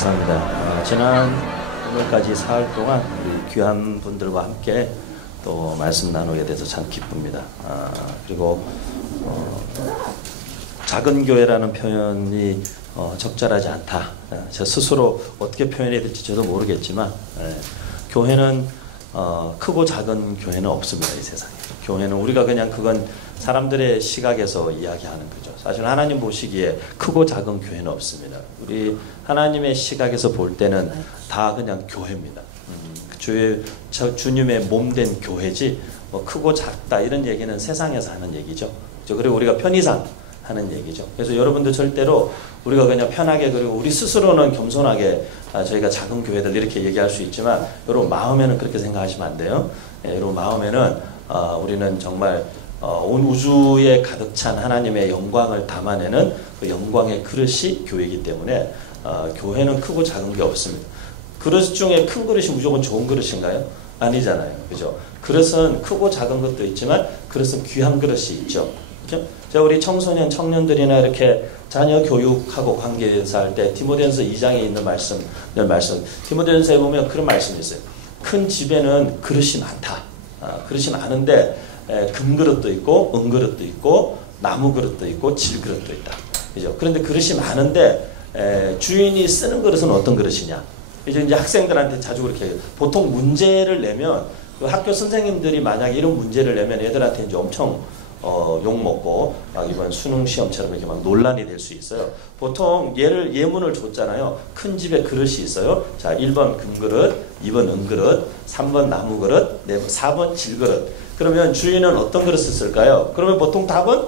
감사합니다. 지난 오늘까지 사흘 동안 우리 귀한 분들과 함께 또 말씀 나누게 돼서 참 기쁩니다. 그리고 작은 교회라는 표현이 적절하지 않다. 저 스스로 어떻게 표현해야 될지 저도 모르겠지만 교회는 크고 작은 교회는 없습니다. 이 세상에. 교회는 우리가 그냥 그건 사람들의 시각에서 이야기하는 거죠. 사실 하나님 보시기에 크고 작은 교회는 없습니다. 우리 하나님의 시각에서 볼 때는 다 그냥 교회입니다. 주님의 몸된 교회지 뭐 크고 작다 이런 얘기는 세상에서 하는 얘기죠. 그리고 우리가 편의상 하는 얘기죠. 그래서 여러분들 절대로 우리가 그냥 편하게 그리고 우리 스스로는 겸손하게 저희가 작은 교회들 이렇게 얘기할 수 있지만 여러분 마음에는 그렇게 생각하시면 안 돼요. 여러분 마음에는 우리는 정말 온 우주에 가득 찬 하나님의 영광을 담아내는 그 영광의 그릇이 교회이기 때문에 교회는 크고 작은 게 없습니다. 그릇 중에 큰 그릇이 무조건 좋은 그릇인가요? 아니잖아요. 그죠? 그릇은 크고 작은 것도 있지만 그릇은 귀한 그릇이 있죠. 그죠? 자, 우리 청소년, 청년들이나 이렇게 자녀 교육하고 관계에서 할 때 디모데전서 2장에 있는 말씀. 디모데전서에 보면 그런 말씀이 있어요. 큰 집에는 그릇이 많다. 그릇이 많은데 금그릇도 있고 은그릇도 있고 나무 그릇도 있고 질 그릇도 있다. 그죠? 그런데 그릇이 많은데 주인이 쓰는 그릇은 어떤 그릇이냐? 이제 학생들한테 자주 그렇게 보통 문제를 내면 그 학교 선생님들이 만약에 이런 문제를 내면 애들한테 이제 엄청 욕먹고 이번 수능 시험처럼 이렇게 막 논란이 될 수 있어요. 보통 예문을 줬잖아요. 큰 집에 그릇이 있어요. 자, 1번 금그릇, 2번 은그릇, 3번 나무그릇, 4번 질그릇. 그러면 주인은 어떤 그릇을 쓸까요? 그러면 보통 답은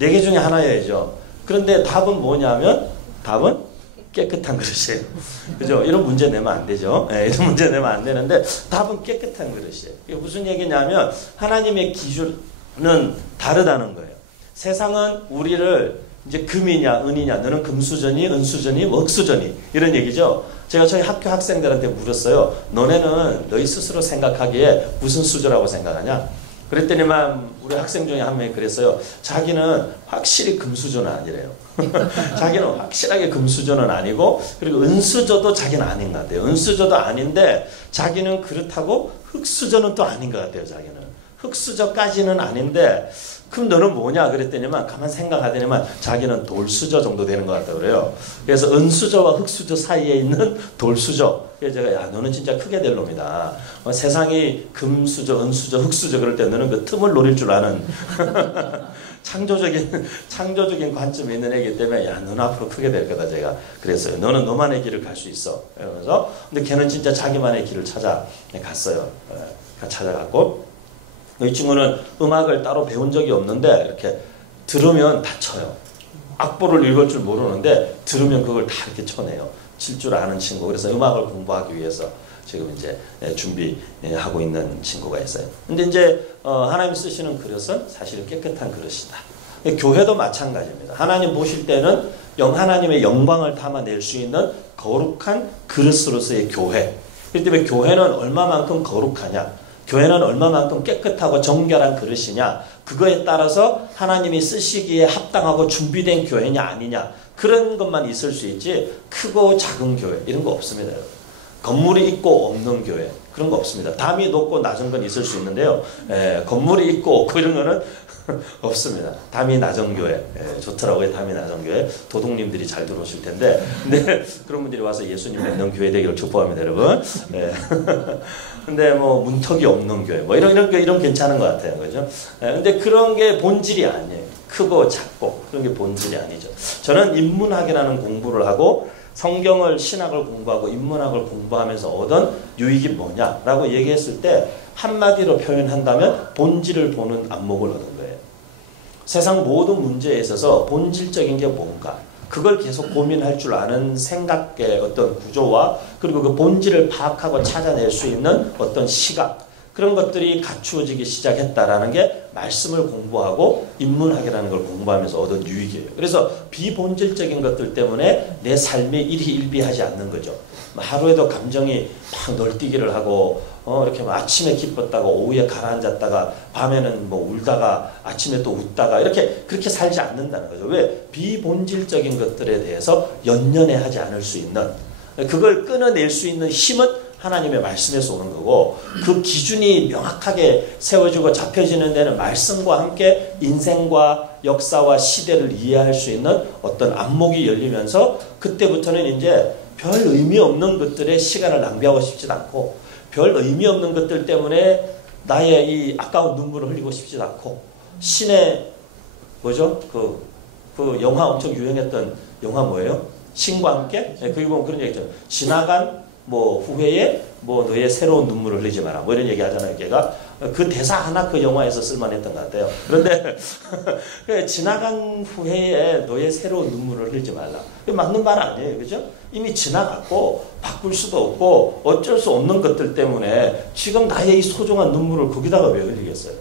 4개 중에 하나여야죠. 그런데 답은 뭐냐면 답은 깨끗한 그릇이에요. 그죠? 이런 문제 내면 안 되죠. 이런 문제 내면 안 되는데 답은 깨끗한 그릇이에요. 이게 무슨 얘기냐면 하나님의 기준은 다르다는 거예요. 세상은 우리를 이제 금이냐 은이냐 너는 금수저니 은수저니 뭐 흑수저니 이런 얘기죠. 제가 저희 학교 학생들한테 물었어요. 너네는 너희 스스로 생각하기에 무슨 수저라고 생각하냐? 그랬더니만 우리 학생 중에 한 명이 그랬어요. 자기는 확실히 금수저는 아니래요. 자기는 확실하게 금수저는 아니고 그리고 은수저도 자기는 아닌 것 같아요. 은수저도 아닌데 자기는 그렇다고 흑수저는 또 아닌 것 같아요. 자기는 흑수저까지는 아닌데 그럼 너는 뭐냐 그랬더니만 가만 생각하더니만 자기는 돌수저 정도 되는 것 같다고 그래요. 그래서 은수저와 흑수저 사이에 있는 돌수저. 그래서 제가 야 너는 진짜 크게 될 놈이다. 세상이 금수저, 은수저, 흑수저 그럴 때 너는 그 틈을 노릴 줄 아는 창조적인 관점이 있는 애기 때문에 야 너는 앞으로 크게 될 거다 제가 그랬어요. 너는 너만의 길을 갈 수 있어. 그래서 근데 걔는 진짜 자기만의 길을 찾아갔어요. 찾아갔고 이 친구는 음악을 따로 배운 적이 없는데 이렇게 들으면 다 쳐요. 악보를 읽을 줄 모르는데 들으면 그걸 다 이렇게 쳐내요. 칠 줄 아는 친구. 그래서 음악을 공부하기 위해서 지금 이제 준비하고 있는 친구가 있어요. 근데 이제 하나님 쓰시는 그릇은 사실 깨끗한 그릇이다. 교회도 마찬가지입니다. 하나님 보실 때는 하나님의 영광을 담아낼 수 있는 거룩한 그릇으로서의 교회. 그렇기 때문에 교회는 얼마만큼 거룩하냐? 교회는 얼마만큼 깨끗하고 정결한 그릇이냐 그거에 따라서 하나님이 쓰시기에 합당하고 준비된 교회냐 아니냐 그런 것만 있을 수 있지 크고 작은 교회 이런 거 없습니다. 건물이 있고 없는 교회 그런 거 없습니다. 담이 높고 낮은 건 있을 수 있는데요. 건물이 있고 없고 이런 거는 없습니다. 담이 낮은 교회 좋더라고요. 담이 낮은 교회 도둑님들이 잘 들어오실 텐데 근데 그런 분들이 와서 예수님 믿는 교회 되기를 축복합니다 여러분. 근데 뭐 문턱이 없는 교회 뭐 이런 괜찮은 것 같아요. 그죠? 근데 그런 게 본질이 아니에요. 크고 작고 그런 게 본질이 아니죠. 저는 인문학이라는 공부를 하고 성경을 신학을 공부하고 인문학을 공부하면서 얻은 유익이 뭐냐라고 얘기했을 때 한마디로 표현한다면 본질을 보는 안목을 얻은 거예요. 세상 모든 문제에 있어서 본질적인 게 뭔가 그걸 계속 고민할 줄 아는 생각의 어떤 구조와 그리고 그 본질을 파악하고 찾아낼 수 있는 어떤 시각 그런 것들이 갖추어지기 시작했다라는 게 말씀을 공부하고 인문학이라는 걸 공부하면서 얻은 유익이에요. 그래서 비본질적인 것들 때문에 내 삶이 일희일비하지 않는 거죠. 하루에도 감정이 막 널뛰기를 하고 이렇게 아침에 기뻤다가 오후에 가라앉았다가 밤에는 뭐 울다가 아침에 또 웃다가 이렇게 그렇게 살지 않는다는 거죠. 왜? 비본질적인 것들에 대해서 연연해 하지 않을 수 있는 그걸 끊어낼 수 있는 힘은 하나님의 말씀에서 오는 거고, 그 기준이 명확하게 세워지고 잡혀지는 데는 말씀과 함께 인생과 역사와 시대를 이해할 수 있는 어떤 안목이 열리면서, 그때부터는 이제 별 의미 없는 것들에 시간을 낭비하고 싶지 않고, 별 의미 없는 것들 때문에 나의 이 아까운 눈물을 흘리고 싶지 않고, 신의 뭐죠? 그 영화 엄청 유행했던 영화 뭐예요? 신과 함께? 네, 거기 보면 그런 얘기 있잖아요. 지나간 뭐 후회에 뭐 너의 새로운 눈물을 흘리지 마라. 뭐 이런 얘기 하잖아요. 걔가 그 대사 하나 그 영화에서 쓸만했던 것 같아요. 그런데 지나간 후회에 너의 새로운 눈물을 흘리지 말라. 그게 맞는 말 아니에요. 그죠? 이미 지나갔고 바꿀 수도 없고 어쩔 수 없는 것들 때문에 지금 나의 이 소중한 눈물을 거기다가 왜 흘리겠어요?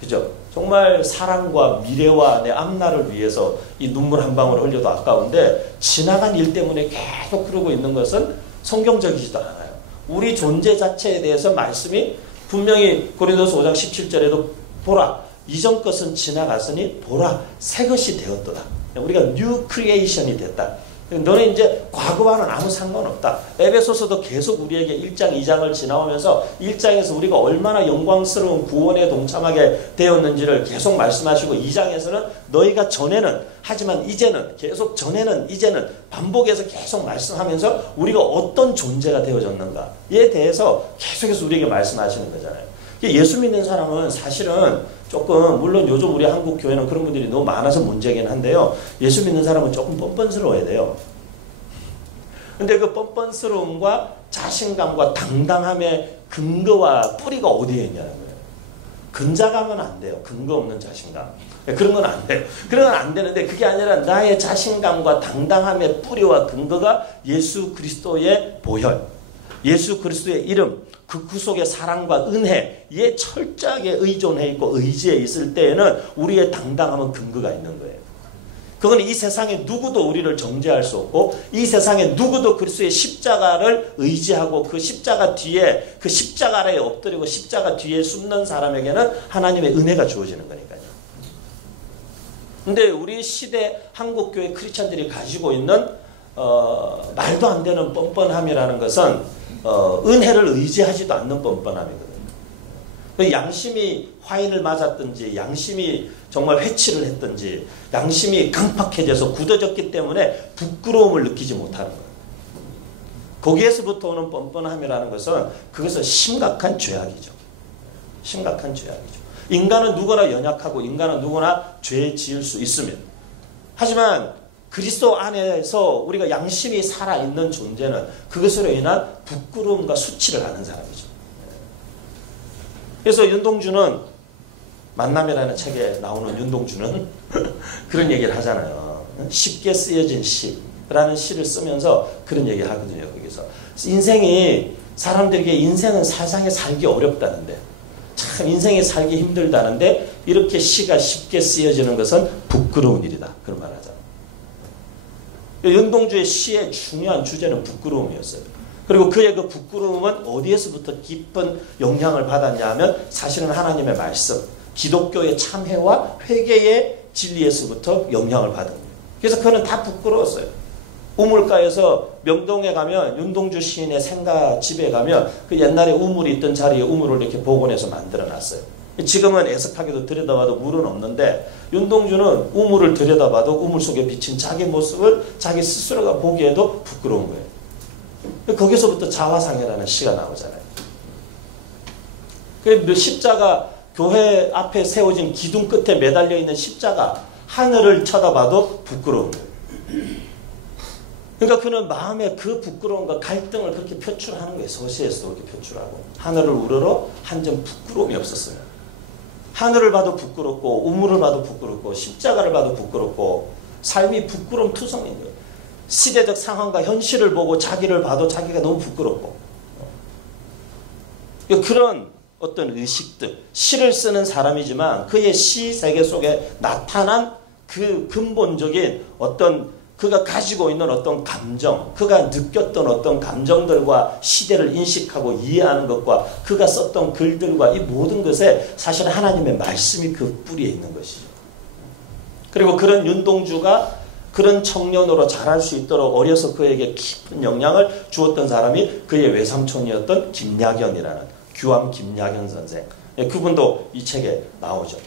그죠? 정말 사랑과 미래와 내 앞날을 위해서 이 눈물 한 방울 흘려도 아까운데, 지나간 일 때문에 계속 그러고 있는 것은 성경적이지도 않아요. 우리 존재 자체에 대해서 말씀이 분명히 고린도서 5장 17절에도 보라, 이전 것은 지나갔으니 보라, 새 것이 되었도다. 우리가 뉴 크리에이션이 됐다. 너는 이제 과거와는 아무 상관없다. 에베소서도 계속 우리에게 1장, 2장을 지나오면서 1장에서 우리가 얼마나 영광스러운 구원에 동참하게 되었는지를 계속 말씀하시고, 2장에서는 너희가 전에는, 하지만 이제는, 계속 전에는, 이제는 반복해서 계속 말씀하면서 우리가 어떤 존재가 되어졌는가에 대해서 계속해서 우리에게 말씀하시는 거잖아요. 예수 믿는 사람은 사실은 조금, 물론 요즘 우리 한국 교회는 그런 분들이 너무 많아서 문제긴 한데요, 예수 믿는 사람은 조금 뻔뻔스러워야 돼요. 근데 그 뻔뻔스러움과 자신감과 당당함의 근거와 뿌리가 어디에 있냐는 거예요. 근자감은 안 돼요. 근거 없는 자신감. 그런 건 안 돼요. 그런 건 안 되는데, 그게 아니라 나의 자신감과 당당함의 뿌리와 근거가 예수 그리스도의 보혈, 예수 그리스도의 이름, 그 구속의 사랑과 은혜에 철저하게 의존해 있고 의지해 있을 때에는 우리의 당당함은 근거가 있는 거예요. 그건 이 세상에 누구도 우리를 정죄할 수 없고, 이 세상에 누구도 그리스도의 십자가를 의지하고 그 십자가 뒤에, 그 십자가 아래에 엎드리고 십자가 뒤에 숨는 사람에게는 하나님의 은혜가 주어지는 거니까요. 근데 우리 시대 한국교회 크리스찬들이 가지고 있는 말도 안 되는 뻔뻔함이라는 것은 은혜를 의지하지도 않는 뻔뻔함이거든요. 양심이 화인을 맞았든지, 양심이 정말 회치를 했든지, 양심이 강팍해져서 굳어졌기 때문에 부끄러움을 느끼지 못하는 거예요. 거기에서부터 오는 뻔뻔함이라는 것은, 그것은 심각한 죄악이죠. 심각한 죄악이죠. 인간은 누구나 연약하고 인간은 누구나 죄 지을 수 있으면, 하지만 그리스도 안에서 우리가 양심이 살아있는 존재는 그것으로 인한 부끄러움과 수치를 아는 사람이죠. 그래서 윤동주는, 만남이라는 책에 나오는 윤동주는 그런 얘기를 하잖아요. 쉽게 쓰여진 시라는 시를 쓰면서 그런 얘기를 하거든요. 거기서 인생이, 사람들에게 인생은 세상에 살기 어렵다는데, 참 인생에 살기 힘들다는데, 이렇게 시가 쉽게 쓰여지는 것은 부끄러운 일이다. 그런 말 하잖아요. 윤동주의 시의 중요한 주제는 부끄러움이었어요. 그리고 그의 그 부끄러움은 어디에서부터 깊은 영향을 받았냐 하면, 사실은 하나님의 말씀, 기독교의 참회와 회개의 진리에서부터 영향을 받은 거예요. 그래서 그는 다 부끄러웠어요. 우물가에서 명동에 가면, 윤동주 시인의 생가 집에 가면 그 옛날에 우물이 있던 자리에 우물을 이렇게 복원해서 만들어놨어요. 지금은 애석하게도 들여다봐도 물은 없는데, 윤동주는 우물을 들여다봐도 우물 속에 비친 자기 모습을 자기 스스로가 보기에도 부끄러운 거예요. 거기서부터 자화상이라는 시가 나오잖아요. 그 십자가, 교회 앞에 세워진 기둥 끝에 매달려 있는 십자가, 하늘을 쳐다봐도 부끄러운 거예요. 그러니까 그는 마음의 그 부끄러움과 갈등을 그렇게 표출하는 거예요. 서시에서도 그렇게 표출하고. 하늘을 우러러 한 점 부끄러움이 없었어요. 하늘을 봐도 부끄럽고, 우물을 봐도 부끄럽고, 십자가를 봐도 부끄럽고, 삶이 부끄러움 투성인 거예요. 시대적 상황과 현실을 보고 자기를 봐도 자기가 너무 부끄럽고. 그런 어떤 의식들, 시를 쓰는 사람이지만 그의 시 세계 속에 나타난 그 근본적인 어떤, 그가 가지고 있는 어떤 감정, 그가 느꼈던 어떤 감정들과 시대를 인식하고 이해하는 것과 그가 썼던 글들과 이 모든 것에 사실 하나님의 말씀이 그 뿌리에 있는 것이죠. 그리고 그런 윤동주가 그런 청년으로 자랄 수 있도록 어려서 그에게 깊은 영향을 주었던 사람이 그의 외삼촌이었던 김야견이라는 규암 김야견 선생. 그분도 이 책에 나오죠.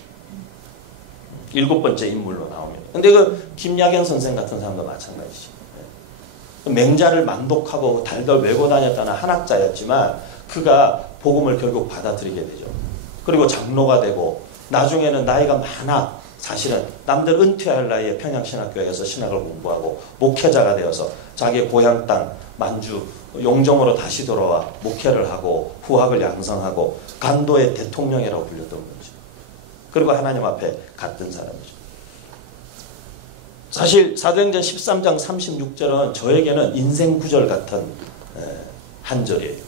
7번째 인물로 나옵니다. 근데 그 김야견 선생 같은 사람도 마찬가지죠. 맹자를 만독하고 달달 외고 다녔다는 한학자였지만 그가 복음을 결국 받아들이게 되죠. 그리고 장로가 되고 나중에는 나이가 많아 사실은 남들 은퇴할 나이에 평양신학교에서 신학을 공부하고 목회자가 되어서 자기의 고향 땅 만주 용정으로 다시 돌아와 목회를 하고 후학을 양성하고 간도의 대통령이라고 불렸던 거죠. 그리고 하나님 앞에 갔던 사람이죠. 사실 사도행전 13장 36절은 저에게는 인생 구절 같은 한 절이에요.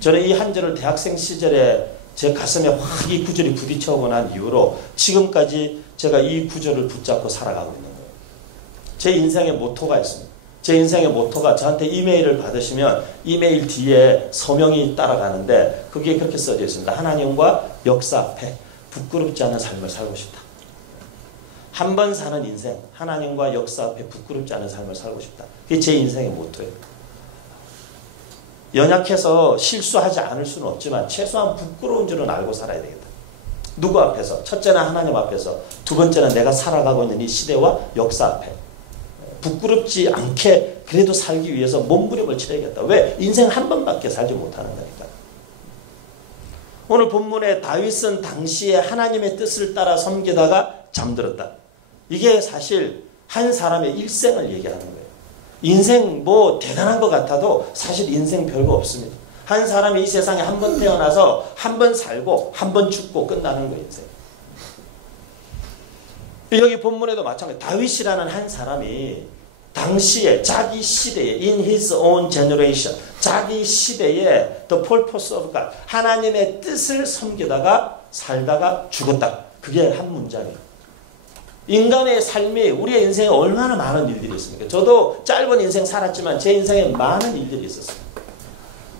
저는 이 한 절을 대학생 시절에 제 가슴에 확 이 구절이 부딪혀오고 난 이후로 지금까지 제가 이 구절을 붙잡고 살아가고 있는 거예요. 제 인생의 모토가 있습니다. 제 인생의 모토가 저한테 이메일을 받으시면 이메일 뒤에 서명이 따라가는데 그게 그렇게 써져 있습니다. 하나님과 역사 앞에 부끄럽지 않은 삶을 살고 싶다. 한 번 사는 인생, 하나님과 역사 앞에 부끄럽지 않은 삶을 살고 싶다. 그게 제 인생의 모토예요. 연약해서 실수하지 않을 수는 없지만 최소한 부끄러운 줄은 알고 살아야 되겠다. 누구 앞에서? 첫째는 하나님 앞에서, 두 번째는 내가 살아가고 있는 이 시대와 역사 앞에 부끄럽지 않게 그래도 살기 위해서 몸부림을 치러야겠다. 왜? 인생 한 번밖에 살지 못하는 거니까. 오늘 본문에 다윗은 당시에 하나님의 뜻을 따라 섬기다가 잠들었다. 이게 사실 한 사람의 일생을 얘기하는 거예요. 인생 뭐 대단한 것 같아도 사실 인생 별거 없습니다. 한 사람이 이 세상에 한 번 태어나서 한 번 살고 한 번 죽고 끝나는 거예요. 인생. 여기 본문에도 마찬가지. 다윗이라는 한 사람이 당시에 자기 시대에 in his own generation 자기 시대에 the purpose of God 하나님의 뜻을 섬기다가 살다가 죽었다. 그게 한 문장이에요. 인간의 삶이 우리의 인생에 얼마나 많은 일들이 있습니까? 저도 짧은 인생 살았지만 제 인생에 많은 일들이 있었어요.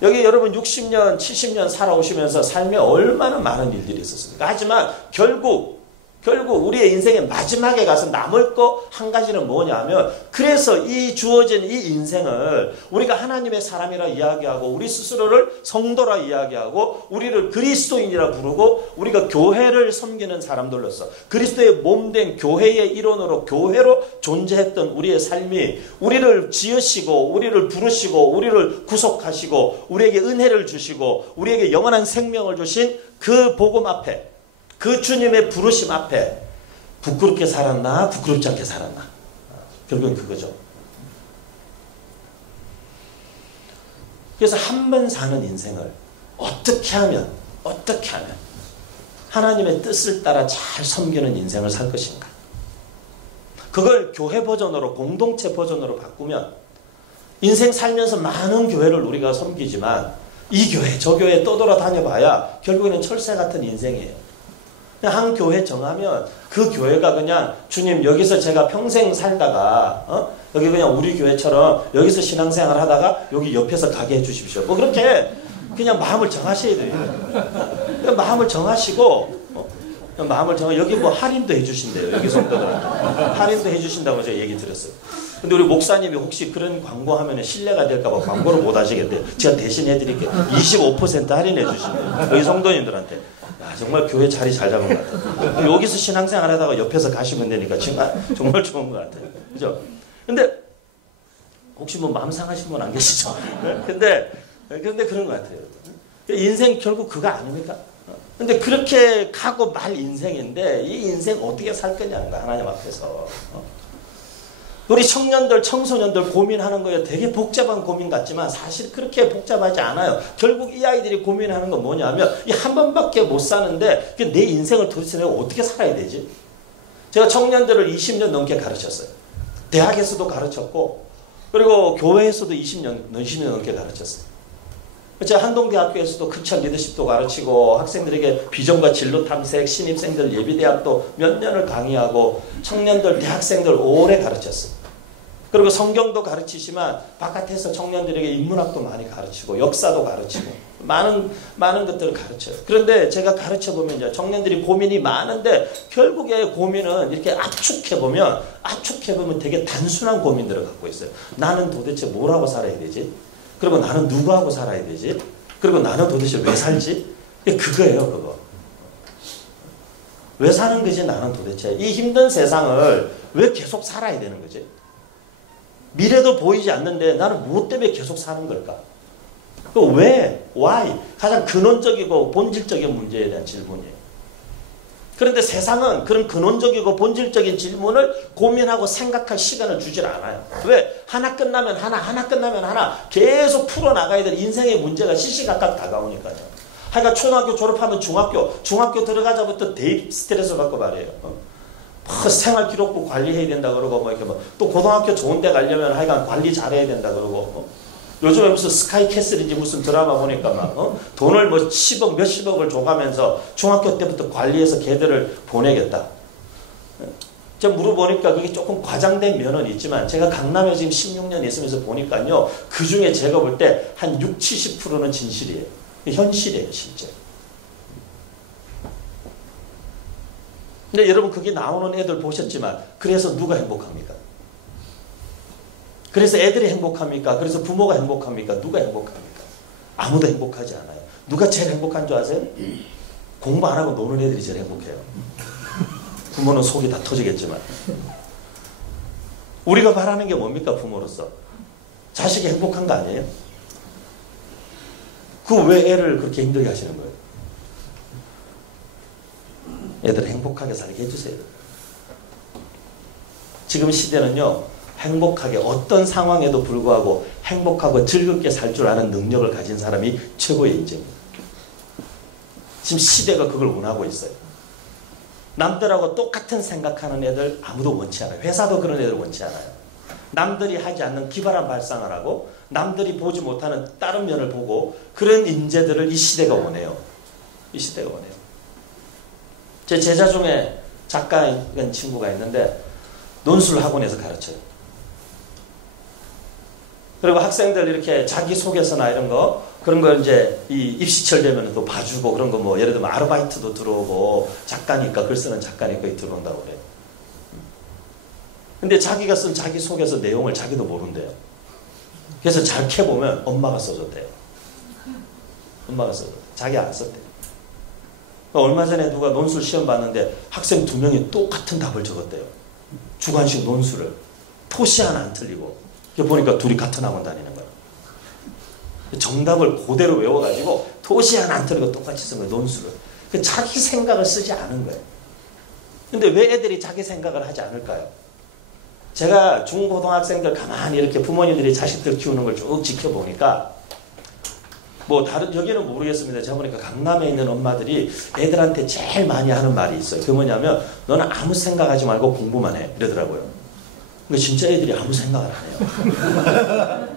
여기 여러분 60년, 70년 살아오시면서 삶에 얼마나 많은 일들이 있었습니까? 하지만 결국 우리의 인생의 마지막에 가서 남을 거 한 가지는 뭐냐면 그래서 이 주어진 이 인생을 우리가 하나님의 사람이라 이야기하고 우리 스스로를 성도라 이야기하고 우리를 그리스도인이라 부르고 우리가 교회를 섬기는 사람들로서 그리스도의 몸된 교회의 일원으로 교회로 존재했던 우리의 삶이 우리를 지으시고 우리를 부르시고 우리를 구속하시고 우리에게 은혜를 주시고 우리에게 영원한 생명을 주신 그 복음 앞에 그 주님의 부르심 앞에 부끄럽게 살았나 부끄럽지 않게 살았나 결국은 그거죠. 그래서 한 번 사는 인생을 어떻게 하면 하나님의 뜻을 따라 잘 섬기는 인생을 살 것인가. 그걸 교회 버전으로 공동체 버전으로 바꾸면 인생 살면서 많은 교회를 우리가 섬기지만 이 교회 저 교회 떠돌아다녀봐야 결국에는 철새 같은 인생이에요. 한 교회 정하면 그 교회가 그냥 주님 여기서 제가 평생 살다가 여기 그냥 우리 교회처럼 여기서 신앙생활 하다가 여기 옆에서 가게 해주십시오. 뭐 그렇게 그냥 마음을 정하셔야 돼요. 마음을 정하시고 여기 뭐 할인도 해주신대요. 여기 성도들한테 할인도 해주신다고 제가 얘기 들었어요. 근데 우리 목사님이 혹시 그런 광고하면 신뢰가 될까봐 광고를 못 하시겠대요. 제가 대신 해드릴게요. 25% 할인해 주시네요. 여기 성도님들한테. 야, 정말 교회 자리 잘 잡은 것 같아요. 여기서 신앙생활 하다가 옆에서 가시면 되니까 정말 좋은 것 같아요. 그죠? 근데 혹시 뭐 마음 상하신 분 안 계시죠? 근데 그런 것 같아요. 인생 결국 그거 아닙니까? 근데 그렇게 가고 말 인생인데 이 인생 어떻게 살 거냐는 거야, 하나님 앞에서. 우리 청년들, 청소년들 고민하는 거에 되게 복잡한 고민 같지만 사실 그렇게 복잡하지 않아요. 결국 이 아이들이 고민하는 건 뭐냐면 이 한 번밖에 못 사는데 내 인생을 도대체 내가 어떻게 살아야 되지? 제가 청년들을 20년 넘게 가르쳤어요. 대학에서도 가르쳤고 그리고 교회에서도 20년 넘게 가르쳤어요. 제가 한동대학교에서도 크리스천 리더십도 가르치고 학생들에게 비전과 진로 탐색, 신입생들 예비대학도 몇 년을 강의하고 청년들, 대학생들 오래 가르쳤어요. 그리고 성경도 가르치지만 바깥에서 청년들에게 인문학도 많이 가르치고 역사도 가르치고 많은 것들을 가르쳐요. 그런데 제가 가르쳐 보면 이제 청년들이 고민이 많은데 결국에 고민은 이렇게 압축해 보면 되게 단순한 고민들을 갖고 있어요. 나는 도대체 뭘 하고 살아야 되지? 그리고 나는 누구하고 살아야 되지? 그리고 나는 도대체 왜 살지? 그거예요, 그거. 왜 사는 거지, 나는 도대체? 이 힘든 세상을 왜 계속 살아야 되는 거지? 미래도 보이지 않는데 나는 무엇 때문에 계속 사는 걸까? 그 왜? Why? 가장 근원적이고 본질적인 문제에 대한 질문이에요. 그런데 세상은 그런 근원적이고 본질적인 질문을 고민하고 생각할 시간을 주질 않아요. 왜? 하나 끝나면 하나 끝나면 하나 계속 풀어나가야 될 인생의 문제가 시시각각 다가오니까요. 하여간 초등학교 졸업하면 중학교 들어가자부터 대입 스트레스 받고 말이에요. 생활기록부 관리해야 된다 그러고 이렇게 또 고등학교 좋은 데 가려면 하여간 관리 잘해야 된다 그러고 요즘에 무슨 스카이캐슬인지 무슨 드라마 보니까 돈을 10억 몇십억을 줘가면서 중학교 때부터 관리해서 걔들을 보내겠다. 제가 물어보니까 그게 조금 과장된 면은 있지만 제가 강남에 지금 16년 있으면서 보니까요. 그 중에 제가 볼 때 한 60, 70%는 진실이에요. 현실이에요, 실제. 근데 여러분 그게 나오는 애들 보셨지만 그래서 누가 행복합니까? 그래서 애들이 행복합니까? 그래서 부모가 행복합니까? 누가 행복합니까? 아무도 행복하지 않아요. 누가 제일 행복한 줄 아세요? 공부 안 하고 노는 애들이 제일 행복해요. 부모는 속이 다 터지겠지만. 우리가 바라는 게 뭡니까? 부모로서. 자식이 행복한 거 아니에요? 그 왜 애를 그렇게 힘들게 하시는 거예요? 애들 행복하게 살게 해주세요. 지금 시대는요. 행복하게 어떤 상황에도 불구하고 행복하고 즐겁게 살 줄 아는 능력을 가진 사람이 최고의 인재입니다. 지금 시대가 그걸 원하고 있어요. 남들하고 똑같은 생각하는 애들 아무도 원치 않아요. 회사도 그런 애들 원치 않아요. 남들이 하지 않는 기발한 발상을 하고 남들이 보지 못하는 다른 면을 보고 그런 인재들을 이 시대가 원해요. 이 시대가 원해요. 제 제자 중에 작가인 친구가 있는데 논술 학원에서 가르쳐요. 그리고 학생들 이렇게 자기소개서나 이런 거 그런 거 이제 이 입시철 되면 또 봐주고 그런 거 예를 들면 아르바이트도 들어오고 작가니까 글 쓰는 작가니까 들어온다고 그래요. 근데 자기가 쓴 자기소개서 내용을 자기도 모른대요. 그래서 잘 캐보면 엄마가 써줬대요. 엄마가 써줬대요. 자기 안 썼대요. 얼마 전에 누가 논술 시험 봤는데 학생 2명이 똑같은 답을 적었대요. 주관식 논술을. 토시 하나 안 틀리고. 보니까 둘이 같은 학원 다니는 거예요. 정답을 그대로 외워가지고 토시 하나 안 틀리고 똑같이 쓴 거예요. 논술을. 자기 생각을 쓰지 않은 거예요. 근데 왜 애들이 자기 생각을 하지 않을까요? 제가 중고등학생들 가만히 이렇게 부모님들이 자식들 키우는 걸 쭉 지켜보니까 다른 여기는 모르겠습니다. 제가 보니까 강남에 있는 엄마들이 애들한테 제일 많이 하는 말이 있어요. 그게 뭐냐면 너는 아무 생각하지 말고 공부만 해. 이러더라고요. 근데 진짜 애들이 아무 생각을 안 해요.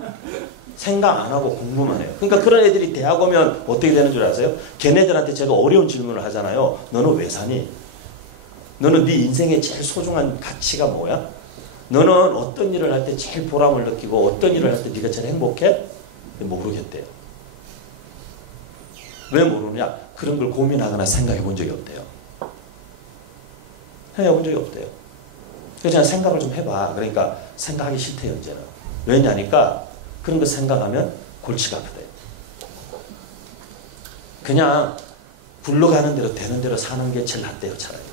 생각 안 하고 공부만 해요. 그러니까 그런 애들이 대학 오면 어떻게 되는 줄 아세요? 걔네들한테 제가 어려운 질문을 하잖아요. 너는 왜 사니? 너는 네 인생의 제일 소중한 가치가 뭐야? 너는 어떤 일을 할 때 제일 보람을 느끼고 어떤 일을 할 때 네가 제일 행복해? 모르겠대요. 왜 모르냐? 그런 걸 고민하거나 생각해 본 적이 없대요. 해본 적이 없대요. 그래서 그냥 생각을 좀 해봐. 그러니까 생각하기 싫대요, 이제는. 왜냐니까 그런 거 생각하면 골치가 아프대요. 그냥 굴러가는 대로 되는 대로 사는 게 제일 낫대요, 차라리.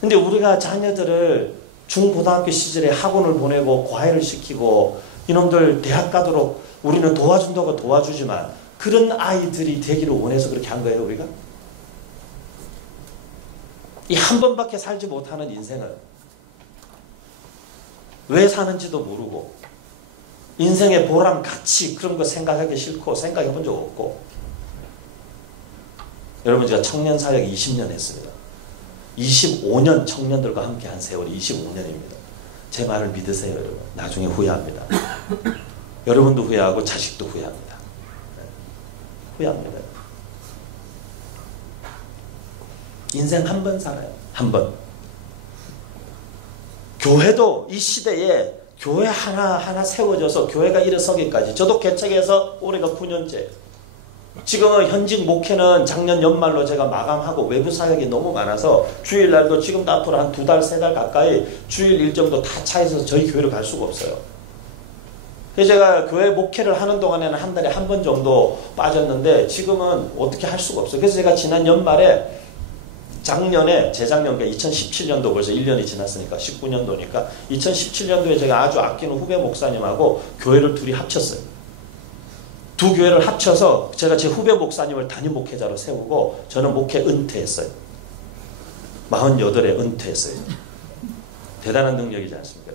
근데 우리가 자녀들을 중고등학교 시절에 학원을 보내고 과외를 시키고 이놈들 대학 가도록 우리는 도와준다고 도와주지만 그런 아이들이 되기를 원해서 그렇게 한 거예요, 우리가? 이 한 번밖에 살지 못하는 인생을 왜 사는지도 모르고 인생의 보람, 가치 그런 거 생각하기 싫고 생각해 본 적 없고 여러분 제가 청년사역 20년 했습니다. 25년 청년들과 함께 한 세월이 25년입니다. 제 말을 믿으세요, 여러분. 나중에 후회합니다. 여러분도 후회하고 자식도 후회합니다. 후회합니다. 인생 한 번 살아요. 한 번. 교회도 이 시대에 교회 하나 세워져서 교회가 일어서기까지 저도 개척해서 올해가 9년째. 지금은 현직 목회는 작년 연말로 제가 마감하고 외부 사역이 너무 많아서 주일날도 지금도 앞으로 한 2달, 3달 가까이 주일 일정도 다 차 있어서 저희 교회로 갈 수가 없어요. 그래서 제가 교회 목회를 하는 동안에는 한 달에 한 번 정도 빠졌는데 지금은 어떻게 할 수가 없어요. 그래서 제가 지난 연말에 재작년, 그러니까 2017년도 벌써 1년이 지났으니까 19년도니까 2017년도에 제가 아주 아끼는 후배 목사님하고 교회를 둘이 합쳤어요. 두 교회를 합쳐서 제가 제 후배 목사님을 담임 목회자로 세우고 저는 목회 은퇴했어요. 48에 은퇴했어요. 대단한 능력이지 않습니까?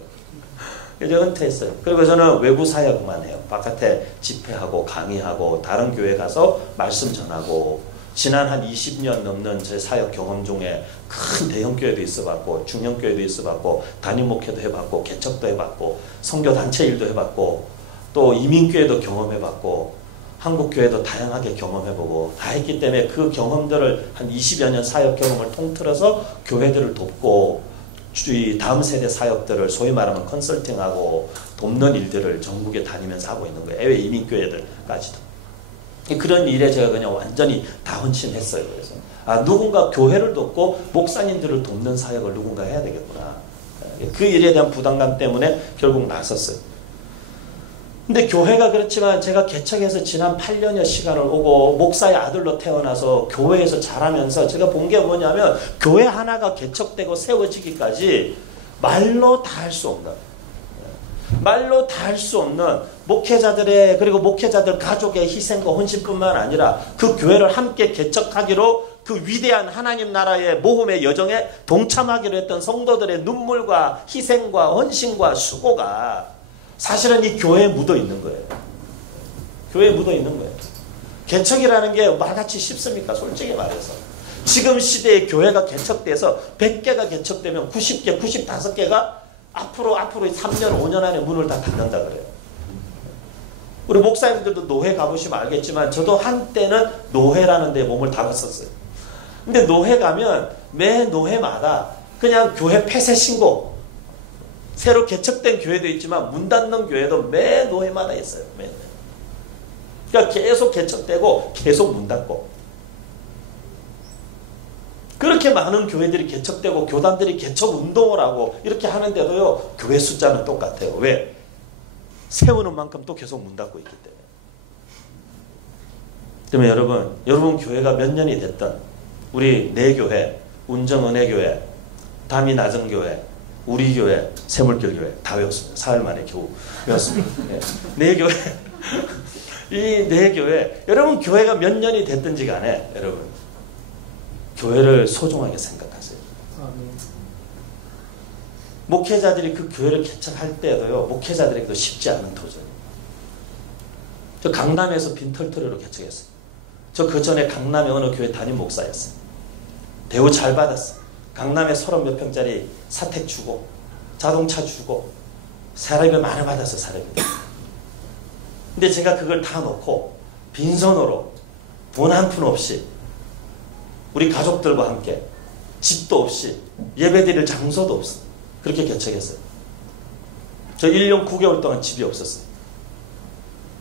그래서 은퇴했어요. 그리고 저는 외부 사역만 해요. 바깥에 집회하고 강의하고 다른 교회 가서 말씀 전하고 지난 한 20년 넘는 제 사역 경험 중에 큰 대형교회도 있어봤고 중형교회도 있어봤고 담임 목회도 해봤고 개척도 해봤고 선교단체 일도 해봤고 또 이민교회도 경험해봤고 한국교회도 다양하게 경험해보고 다 했기 때문에 그 경험들을 한 20여 년 사역 경험을 통틀어서 교회들을 돕고 다음 세대 사역들을 소위 말하면 컨설팅하고 돕는 일들을 전국에 다니면서 하고 있는 거예요. 해외 이민교회들까지도. 그런 일에 제가 그냥 완전히 다 헌신했어요. 그래서 누군가 교회를 돕고 목사님들을 돕는 사역을 누군가 해야 되겠구나. 그 일에 대한 부담감 때문에 결국 나섰어요. 근데 교회가 그렇지만 제가 개척해서 지난 8년여 시간을 오고 목사의 아들로 태어나서 교회에서 자라면서 제가 본 게 뭐냐면 교회 하나가 개척되고 세워지기까지 말로 다 할 수 없는 말로 다 할 수 없는 목회자들의 그리고 목회자들 가족의 희생과 헌신뿐만 아니라 그 교회를 함께 개척하기로 그 위대한 하나님 나라의 모험의 여정에 동참하기로 했던 성도들의 눈물과 희생과 헌신과 수고가 사실은 이 교회에 묻어 있는 거예요. 교회에 묻어 있는 거예요. 개척이라는 게 말같이 쉽습니까? 솔직히 말해서. 지금 시대에 교회가 개척돼서 100개가 개척되면 90개, 95개가 앞으로 3년, 5년 안에 문을 다 닫는다 그래요. 우리 목사님들도 노회 가보시면 알겠지만 저도 한때는 노회라는 데 몸을 담았었어요. 근데 노회 가면 매 노회마다 그냥 교회 폐쇄 신고 새로 개척된 교회도 있지만 문 닫는 교회도 매 노회마다 있어요. 매. 그러니까 계속 개척되고 계속 문 닫고 그렇게 많은 교회들이 개척되고 교단들이 개척 운동을 하고 이렇게 하는데도요. 교회 숫자는 똑같아요. 왜? 세우는 만큼 또 계속 문 닫고 있기 때문에. 그러면 여러분 교회가 몇 년이 됐든 우리 내 교회, 운정은혜교회, 다미나정교회, 우리 교회, 새물길 교회 다 외웠습니다. 사흘 만에 겨우 외웠습니다. 내 교회, 이 내 교회, 여러분 교회가 몇 년이 됐든지 간에 여러분 교회를 소중하게 생각하세요. 목회자들이 그 교회를 개척할 때도요, 목회자들에게도 쉽지 않은 도전이에요. 저 강남에서 빈털터리로 개척했어요. 저 그 전에 강남의 어느 교회 담임 목사였어요. 대우 잘 받았어요. 강남에 30몇 평짜리 사택 주고 자동차 주고 사례비 많이 받았어요. 사례비. 근데 제가 그걸 다 놓고 빈손으로 돈 한 푼 없이 우리 가족들과 함께 집도 없이 예배드릴 장소도 없어 그렇게 개척했어요. 저 1년 9개월 동안 집이 없었어요.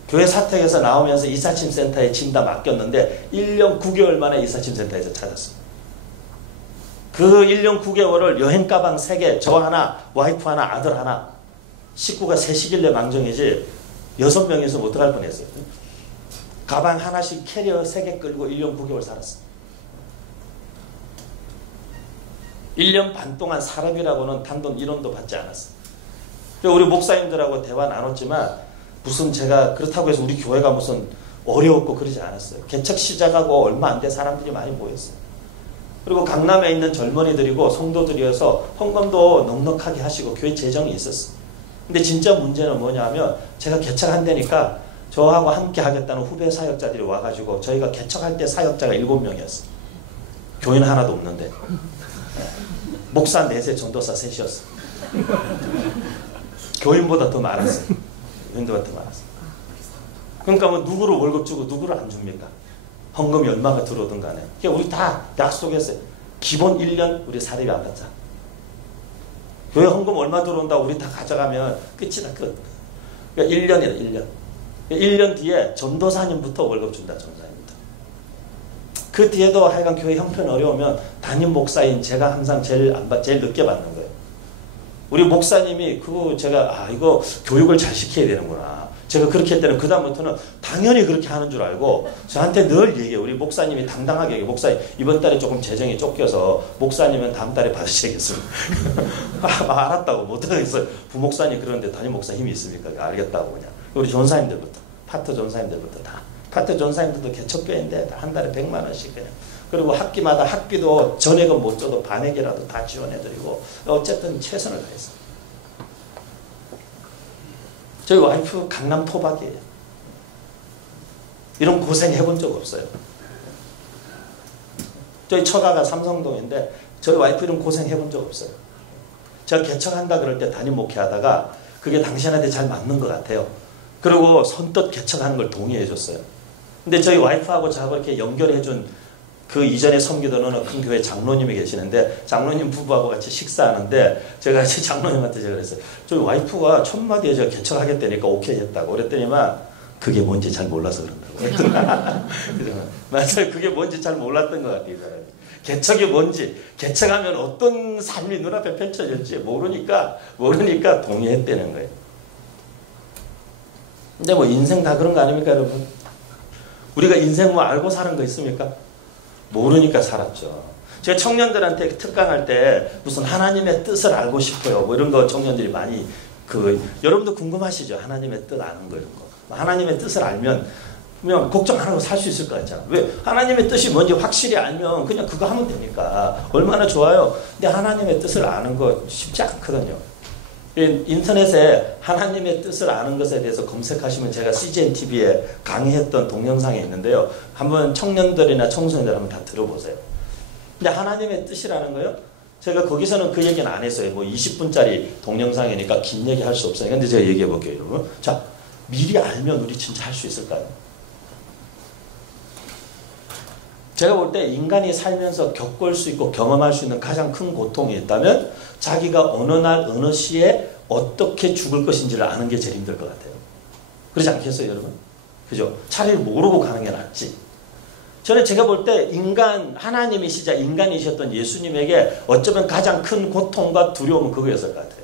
교회 사택에서 나오면서 이사침센터에 짐 다 맡겼는데 1년 9개월 만에 이사침센터에서 찾았어요. 그 1년 9개월을 여행 가방 3개, 저 하나, 와이프 하나, 아들 하나, 식구가 셋이길래 망정이지 6명이서 어떡할 뻔했어요. 가방 하나씩 캐리어 3개 끌고 1년 9개월 살았어요. 1년 반 동안 사람이라고는 단돈 1원도 받지 않았어요. 우리 목사님들하고 대화 나눴지만 무슨 제가 그렇다고 해서 우리 교회가 무슨 어려웠고 그러지 않았어요. 개척 시작하고 얼마 안 된 사람들이 많이 모였어요. 그리고 강남에 있는 젊은이들이고 성도들이어서 헌금도 넉넉하게 하시고 교회 재정이 있었어요. 근데 진짜 문제는 뭐냐면 제가 개척한다니까 저하고 함께 하겠다는 후배 사역자들이 와가지고 저희가 개척할 때 사역자가 7명이었어요. 교인 하나도 없는데 목사 4세, 전도사 3이었어요. 교인보다 더 많았어요. 교인보다 더 많았어요. 그러니까 뭐 누구를 월급 주고 누구를 안 줍니까? 헌금이 얼마가 들어오든 간에. 그러니까 우리 다 약속했어요. 기본 1년 우리 사례비 안 받자. 교회 헌금 얼마 들어온다 우리 다 가져가면 끝이다 끝. 그러니까 1년이다 1년. 1년 뒤에 전도사님부터 월급 준다 전도사님부터. 그 뒤에도 하여간 교회 형편 어려우면 담임 목사인 제가 항상 제일 늦게 받는 거예요. 우리 목사님이 그거 제가 이거 교육을 잘 시켜야 되는구나. 제가 그렇게 했더니 그다음부터는 당연히 그렇게 하는 줄 알고 저한테 늘 얘기해요. 우리 목사님이 당당하게 얘기해요. 목사님 이번 달에 조금 재정이 쫓겨서 목사님은 다음 달에 받으시겠습니다. 알았다고 못하겠어요. 부목사님 그러는데 담임 목사 힘이 있습니까? 알겠다고 그냥. 우리 전사님들부터 파트 전사님들부터 다 파트 전사님들도 개척교회인데 한 달에 100만 원씩 그냥. 그리고 학기마다 학비도 전액은 못 줘도 반액이라도 다 지원해드리고 어쨌든 최선을 다했어요. 저희 와이프 강남 토박이에요. 이런 고생 해본 적 없어요. 저희 처가가 삼성동인데 저희 와이프 이런 고생 해본 적 없어요. 제가 개척한다 그럴 때 담임 목회하다가 그게 당신한테 잘 맞는 것 같아요. 그리고 선뜻 개척하는 걸 동의해 줬어요. 근데 저희 와이프하고 저하고 이렇게 연결해 준 그 이전에 섬기던 어느 큰 교회 장로님이 계시는데 장로님 부부하고 같이 식사하는데 제가 장로님한테 제가 그랬어요. 저희 와이프가 첫마디에 제가 개척하겠다니까 오케이 했다고 그랬더니만 그게 뭔지 잘 몰라서 그런다고. 맞아요. 그게 뭔지 잘 몰랐던 것 같아요. 이 사람이. 개척이 뭔지 개척하면 어떤 삶이 눈앞에 펼쳐질지 모르니까 동의했다는 거예요. 근데 뭐 인생 다 그런 거 아닙니까 여러분? 우리가 인생 뭐 알고 사는 거 있습니까? 모르니까 살았죠. 제가 청년들한테 특강할 때 무슨 하나님의 뜻을 알고 싶어요. 뭐 이런 거 청년들이 많이 여러분도 궁금하시죠? 하나님의 뜻 아는 거 이런 거. 하나님의 뜻을 알면 그냥 걱정 안 하고 살 수 있을 것 같잖아. 왜? 하나님의 뜻이 뭔지 확실히 알면 그냥 그거 하면 되니까 얼마나 좋아요. 근데 하나님의 뜻을 아는 거 쉽지 않거든요. 인터넷에 하나님의 뜻을 아는 것에 대해서 검색하시면 제가 CGN TV에 강의했던 동영상이 있는데요. 한번 청년들이나 청소년들 한번 다 들어보세요. 근데 하나님의 뜻이라는 거요. 제가 거기서는 그 얘기는 안 했어요. 뭐 20분짜리 동영상이니까 긴 얘기 할 수 없어요. 근데 제가 얘기해 볼게요, 여러분. 자, 미리 알면 우리 진짜 할 수 있을까요? 제가 볼 때 인간이 살면서 겪을 수 있고 경험할 수 있는 가장 큰 고통이 있다면 자기가 어느 날 어느 시에 어떻게 죽을 것인지를 아는 게 제일 힘들 것 같아요. 그러지 않겠어요 여러분? 그죠? 차라리 모르고 가는 게 낫지. 저는 제가 볼 때 하나님이시자 인간이셨던 예수님에게 어쩌면 가장 큰 고통과 두려움은 그거였을 것 같아요.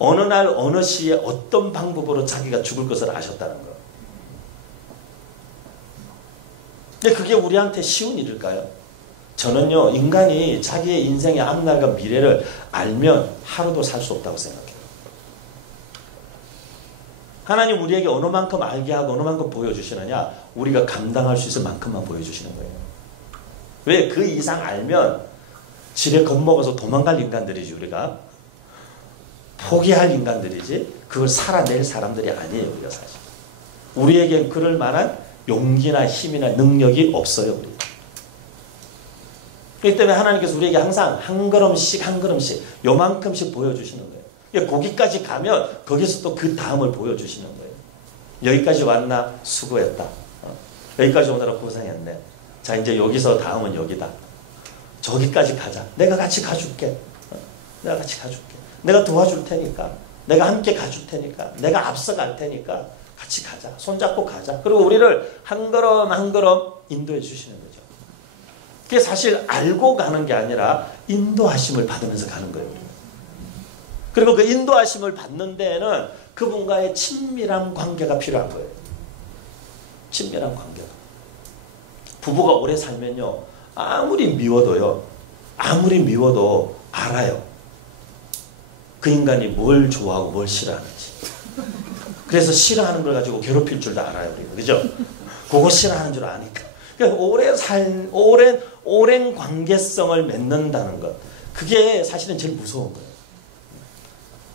어느 날 어느 시에 어떤 방법으로 자기가 죽을 것을 아셨다는 거. 근데 그게 우리한테 쉬운 일일까요? 저는요, 인간이 자기의 인생의 앞날과 미래를 알면 하루도 살 수 없다고 생각해요. 하나님 우리에게 어느 만큼 알게 하고 어느 만큼 보여주시느냐? 우리가 감당할 수 있을 만큼만 보여주시는 거예요. 왜? 그 이상 알면 지레 겁먹어서 도망갈 인간들이지 우리가. 포기할 인간들이지 그걸 살아낼 사람들이 아니에요. 우리가 사실. 우리에겐 그럴 만한 용기나 힘이나 능력이 없어요. 우리. 그렇기 때문에 하나님께서 우리에게 항상 한 걸음씩 요만큼씩 보여주시는 거예요. 거기까지 가면 거기서 또 그 다음을 보여주시는 거예요. 여기까지 왔나? 수고했다. 여기까지 오느라 고생했네. 자 이제 여기서 다음은 여기다. 저기까지 가자. 내가 같이 가줄게. 내가 같이 가줄게. 내가 도와줄 테니까. 내가 함께 가줄 테니까. 내가 앞서갈 테니까. 같이 가자. 손잡고 가자. 그리고 우리를 한 걸음 한 걸음 인도해 주시는 거죠. 그게 사실 알고 가는 게 아니라 인도하심을 받으면서 가는 거예요. 그리고 그 인도하심을 받는 데에는 그분과의 친밀한 관계가 필요한 거예요. 친밀한 관계가. 부부가 오래 살면요. 아무리 미워도 알아요. 그 인간이 뭘 좋아하고 뭘 싫어하는지. 그래서 싫어하는 걸 가지고 괴롭힐 줄도 알아요. 우리가. 그죠? 그거 싫어하는 줄 아니까. 그러니까 오랜 관계성을 맺는다는 것. 그게 사실은 제일 무서운 거예요.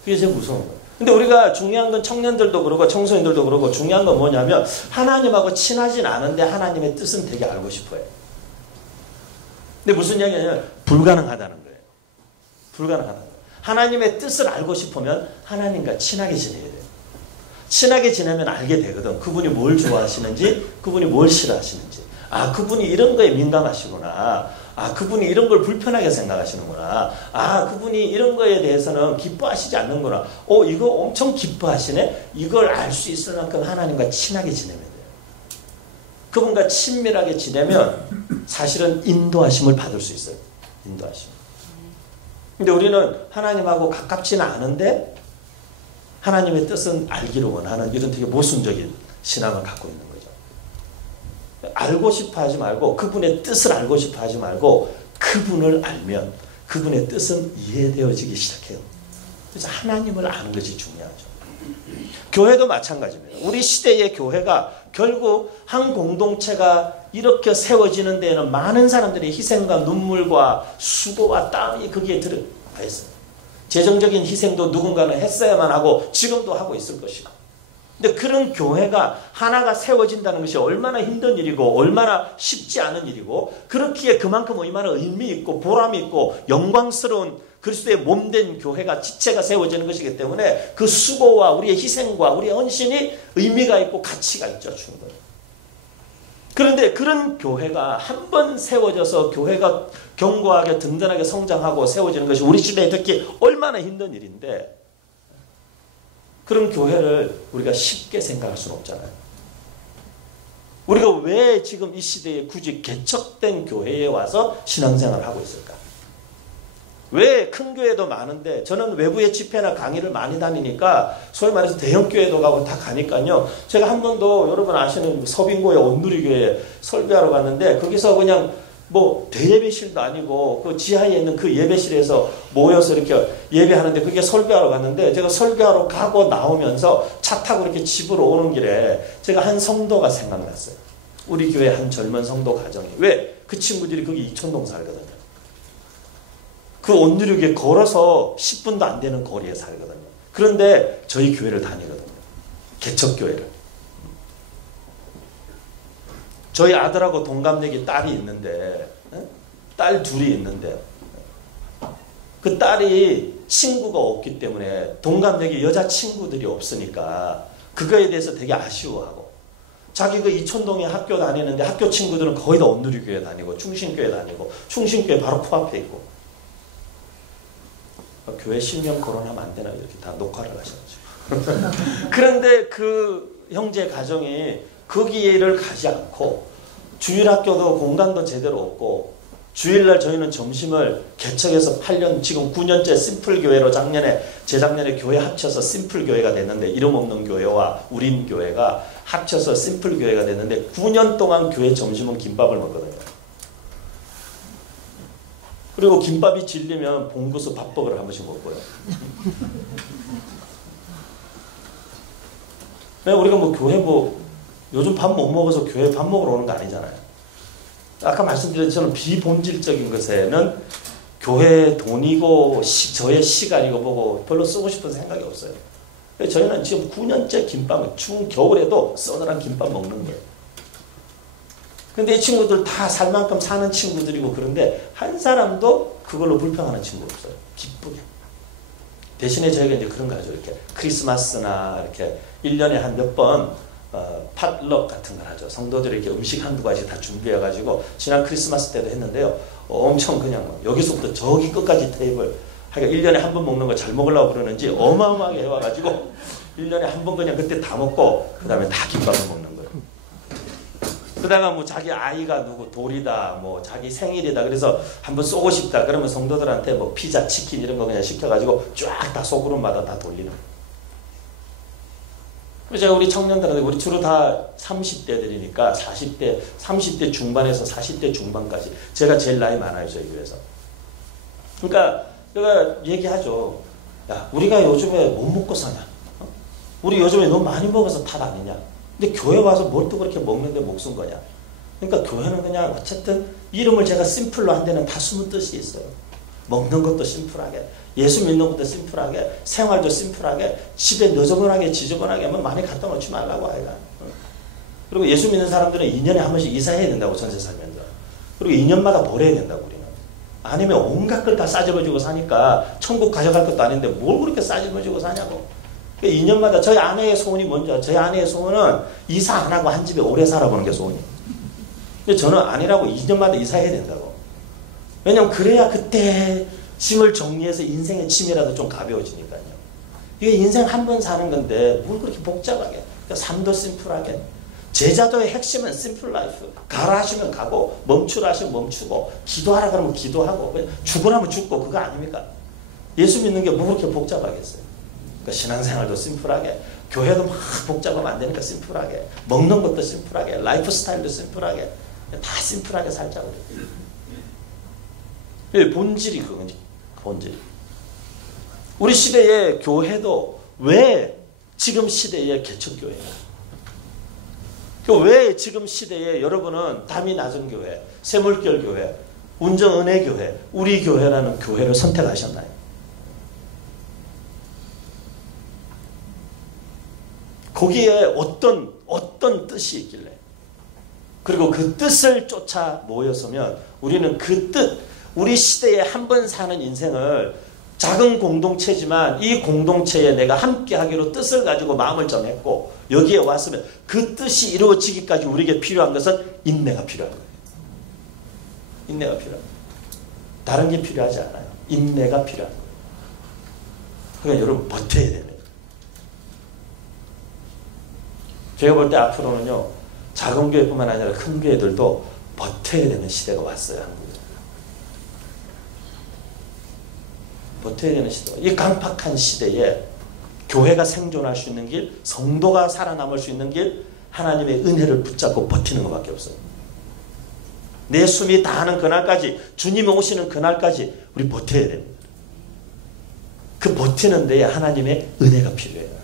그게 제일 무서운 거예요. 근데 우리가 중요한 건 청년들도 그러고 청소년들도 그러고 중요한 건 뭐냐면 하나님하고 친하진 않은데 하나님의 뜻은 되게 알고 싶어요. 근데 무슨 이야기냐면 불가능하다는 거예요. 불가능하다는 거예요. 하나님의 뜻을 알고 싶으면 하나님과 친하게 지내야 돼요. 친하게 지내면 알게 되거든. 그분이 뭘 좋아하시는지, 그분이 뭘 싫어하시는지. 아, 그분이 이런 거에 민감하시구나. 아, 그분이 이런 걸 불편하게 생각하시는구나. 아, 그분이 이런 거에 대해서는 기뻐하시지 않는구나. 이거 엄청 기뻐하시네. 이걸 알 수 있을 만큼 하나님과 친하게 지내면 돼요. 그분과 친밀하게 지내면 사실은 인도하심을 받을 수 있어요. 인도하심. 근데 우리는 하나님하고 가깝지는 않은데 하나님의 뜻은 알기를 원하는 이런 되게 모순적인 신앙을 갖고 있는 거죠. 알고 싶어 하지 말고 그분의 뜻을 알고 싶어 하지 말고 그분을 알면 그분의 뜻은 이해되어지기 시작해요. 그래서 하나님을 아는 것이 중요하죠. 교회도 마찬가지입니다. 우리 시대의 교회가 결국 한 공동체가 이렇게 세워지는 데에는 많은 사람들의 희생과 눈물과 수고와 땀이 거기에 들어가 있어요. 재정적인 희생도 누군가는 했어야만 하고 지금도 하고 있을 것이고. 근데 그런 교회가 하나가 세워진다는 것이 얼마나 힘든 일이고 얼마나 쉽지 않은 일이고 그렇기에 그만큼 얼마나 의미 있고 보람이 있고 영광스러운 그리스도의 몸된 교회가 지체가 세워지는 것이기 때문에 그 수고와 우리의 희생과 우리의 헌신이 의미가 있고 가치가 있죠. 충분히. 그런데 그런 교회가 한 번 세워져서 교회가 견고하게 든든하게 성장하고 세워지는 것이 우리 시대에 특히 얼마나 힘든 일인데 그런 교회를 우리가 쉽게 생각할 수는 없잖아요. 우리가 왜 지금 이 시대에 굳이 개척된 교회에 와서 신앙생활을 하고 있을까? 왜 큰 교회도 많은데 저는 외부의 집회나 강의를 많이 다니니까 소위 말해서 대형 교회도 가고 다 가니까요. 제가 한 번도 여러분 아시는 서빙고의 온누리교회에 설교하러 갔는데 거기서 그냥 뭐 대예배실도 아니고 그 지하에 있는 그 예배실에서 모여서 이렇게 예배하는데 그게 설교하러 갔는데 제가 설교하러 가고 나오면서 차 타고 이렇게 집으로 오는 길에 제가 한 성도가 생각났어요. 우리 교회 한 젊은 성도 가정이. 왜? 그 친구들이 거기 이촌동 살거든요. 그 온누리교회 걸어서 10분도 안 되는 거리에 살거든요. 그런데 저희 교회를 다니거든요. 개척교회를. 저희 아들하고 동갑내기 딸이 있는데 딸 둘이 있는데 그 딸이 친구가 없기 때문에 동갑내기 여자친구들이 없으니까 그거에 대해서 되게 아쉬워하고 자기 그 이촌동에 학교 다니는데 학교 친구들은 거의 다 온누리교회 다니고 충신교회 다니고 충신교회 바로 코앞에 있고 교회 실명 거론하면 안 되나 이렇게 다 녹화를 하셔가지고 그런데 그 형제 가정이 거기를 가지 않고 주일학교도 공간도 제대로 없고 주일날 저희는 점심을 개척해서 8년 지금 9년째 심플교회로 재작년에 교회 합쳐서 심플교회가 됐는데 이름 없는 교회와 우린 교회가 합쳐서 심플교회가 됐는데 9년 동안 교회 점심은 김밥을 먹거든요. 그리고 김밥이 질리면 봉구수 밥버거를 한 번씩 먹고요. 우리가 뭐 교회 요즘 밥 못 먹어서 교회 밥 먹으러 오는 거 아니잖아요. 아까 말씀드린 저는 비본질적인 것에는 교회 돈이고 저의 시간이고 뭐고 별로 쓰고 싶은 생각이 없어요. 저희는 지금 9년째 김밥을 추운 겨울에도 서늘한 김밥 먹는 거예요. 근데 이 친구들 다 살 만큼 사는 친구들이고 그런데 한 사람도 그걸로 불평하는 친구 없어요. 기쁘게. 대신에 저희가 이제 그런 거 하죠. 이렇게 크리스마스나 이렇게 1년에 한 몇 번 팟럭 같은 걸 하죠. 성도들이 이렇게 음식 한두 가지 다 준비해가지고 지난 크리스마스 때도 했는데요. 엄청 그냥 여기서부터 저기 끝까지 테이블 하여간 1년에 한 번 먹는 거 잘 먹으려고 그러는지 어마어마하게 해와가지고 1년에 한 번 그냥 그때 다 먹고 그 다음에 다 김밥을 먹는 거예요. 그러다가 뭐 자기 아이가 누구 돌이다 뭐 자기 생일이다 그래서 한번 쏘고 싶다 그러면 성도들한테 뭐 피자 치킨 이런 거 그냥 시켜가지고 쫙 다 소그룹마다 다 돌리는 거예요. 제가 우리 청년들한테 우리 주로 다 30대들이니까 30대 중반에서 40대 중반까지 제가 제일 나이 많아요 저희 교회에서. 그러니까 제가 얘기하죠. 야 우리가 요즘에 못 먹고 사냐? 우리 요즘에 너무 많이 먹어서 탓 아니냐? 근데 교회 와서 뭘 또 그렇게 먹는데 목숨 거냐? 그러니까 교회는 그냥 어쨌든 이름을 제가 심플로 한 데는 다 숨은 뜻이 있어요. 먹는 것도 심플하게, 예수 믿는 것도 심플하게, 생활도 심플하게, 집에 너저분하게 지저분하게 많이 갖다 놓지 말라고 아이가. 그리고 예수 믿는 사람들은 2년에 한 번씩 이사해야 된다고 전세 살면서. 그리고 2년마다 벌어야 된다고 우리는. 아니면 온갖 걸 다 싸집어주고 사니까 천국 가져갈 것도 아닌데 뭘 그렇게 싸집어주고 사냐고. 2년마다 저희 아내의 소원이 뭔지 저희 아내의 소원은 이사 안 하고 한 집에 오래 살아보는 게 소원이에요. 근데 저는 아니라고 2년마다 이사해야 된다고. 왜냐면 그래야 그때 짐을 정리해서 인생의 짐이라도 좀 가벼워지니까요. 이게 인생 한 번 사는 건데 뭘 그렇게 복잡하게. 그러니까 삶도 심플하게. 제자도의 핵심은 심플 라이프. 가라 하시면 가고 멈추라 하시면 멈추고 기도하라 그러면 기도하고 죽으라면 죽고 그거 아닙니까? 예수 믿는 게 뭐 그렇게 복잡하겠어요. 그러니까 신앙생활도 심플하게 교회도 막 복잡하면 안 되니까 심플하게 먹는 것도 심플하게 라이프 스타일도 심플하게 다 심플하게 살자고 그래요. 본질이 그거지. 본질이. 우리 시대의 교회도 왜 지금 시대의 개척교회예요? 왜 지금 시대에 여러분은 담이 낮은 교회, 새물결 교회, 운정은혜교회, 우리 교회라는 교회를 선택하셨나요? 거기에 어떤 뜻이 있길래 그리고 그 뜻을 쫓아 모였으면 우리는 그 뜻, 우리 시대에 한 번 사는 인생을 작은 공동체지만 이 공동체에 내가 함께 하기로 뜻을 가지고 마음을 정했고 여기에 왔으면 그 뜻이 이루어지기까지 우리에게 필요한 것은 인내가 필요한 거예요. 인내가 필요한 거예요. 다른 게 필요하지 않아요. 인내가 필요한 거예요. 그러니까 여러분 버텨야 됩니다. 제가 볼 때 앞으로는요. 작은 교회뿐만 아니라 큰 교회들도 버텨야 되는 시대가 왔어요. 한국에. 버텨야 되는 시대가. 이 강팍한 시대에 교회가 생존할 수 있는 길, 성도가 살아남을 수 있는 길, 하나님의 은혜를 붙잡고 버티는 것밖에 없어요. 내 숨이 다하는 그날까지, 주님이 오시는 그날까지 우리 버텨야 됩니다. 그 버티는 데에 하나님의 은혜가 필요해요.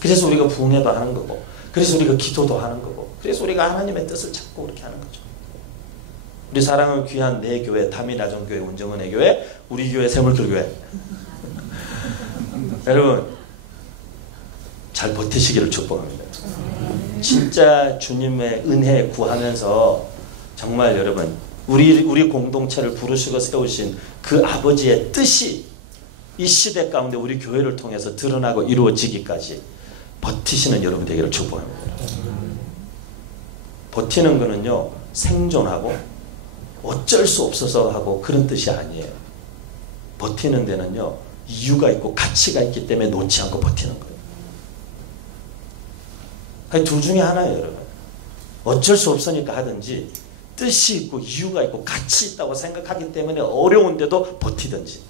그래서 우리가 부흥회도 하는 거고, 그래서 우리가 기도도 하는 거고, 그래서 우리가 하나님의 뜻을 찾고 그렇게 하는 거죠. 우리 사랑하는 귀한 내 교회, 담이 낮은 교회, 운정은혜 교회, 우리 교회, 새물결 교회. 여러분 잘 버티시기를 축복합니다. 진짜 주님의 은혜 구하면서 정말 여러분 우리 공동체를 부르시고 세우신 그 아버지의 뜻이 이 시대 가운데 우리 교회를 통해서 드러나고 이루어지기까지 버티시는 여러분 되기를 축복합니다. 버티는 거는요 생존하고 어쩔 수 없어서 하고 그런 뜻이 아니에요. 버티는 데는요 이유가 있고 가치가 있기 때문에 놓지 않고 버티는 거예요. 둘 중에 하나예요, 여러분. 어쩔 수 없으니까 하든지 뜻이 있고 이유가 있고 가치 있다고 생각하기 때문에 어려운데도 버티든지.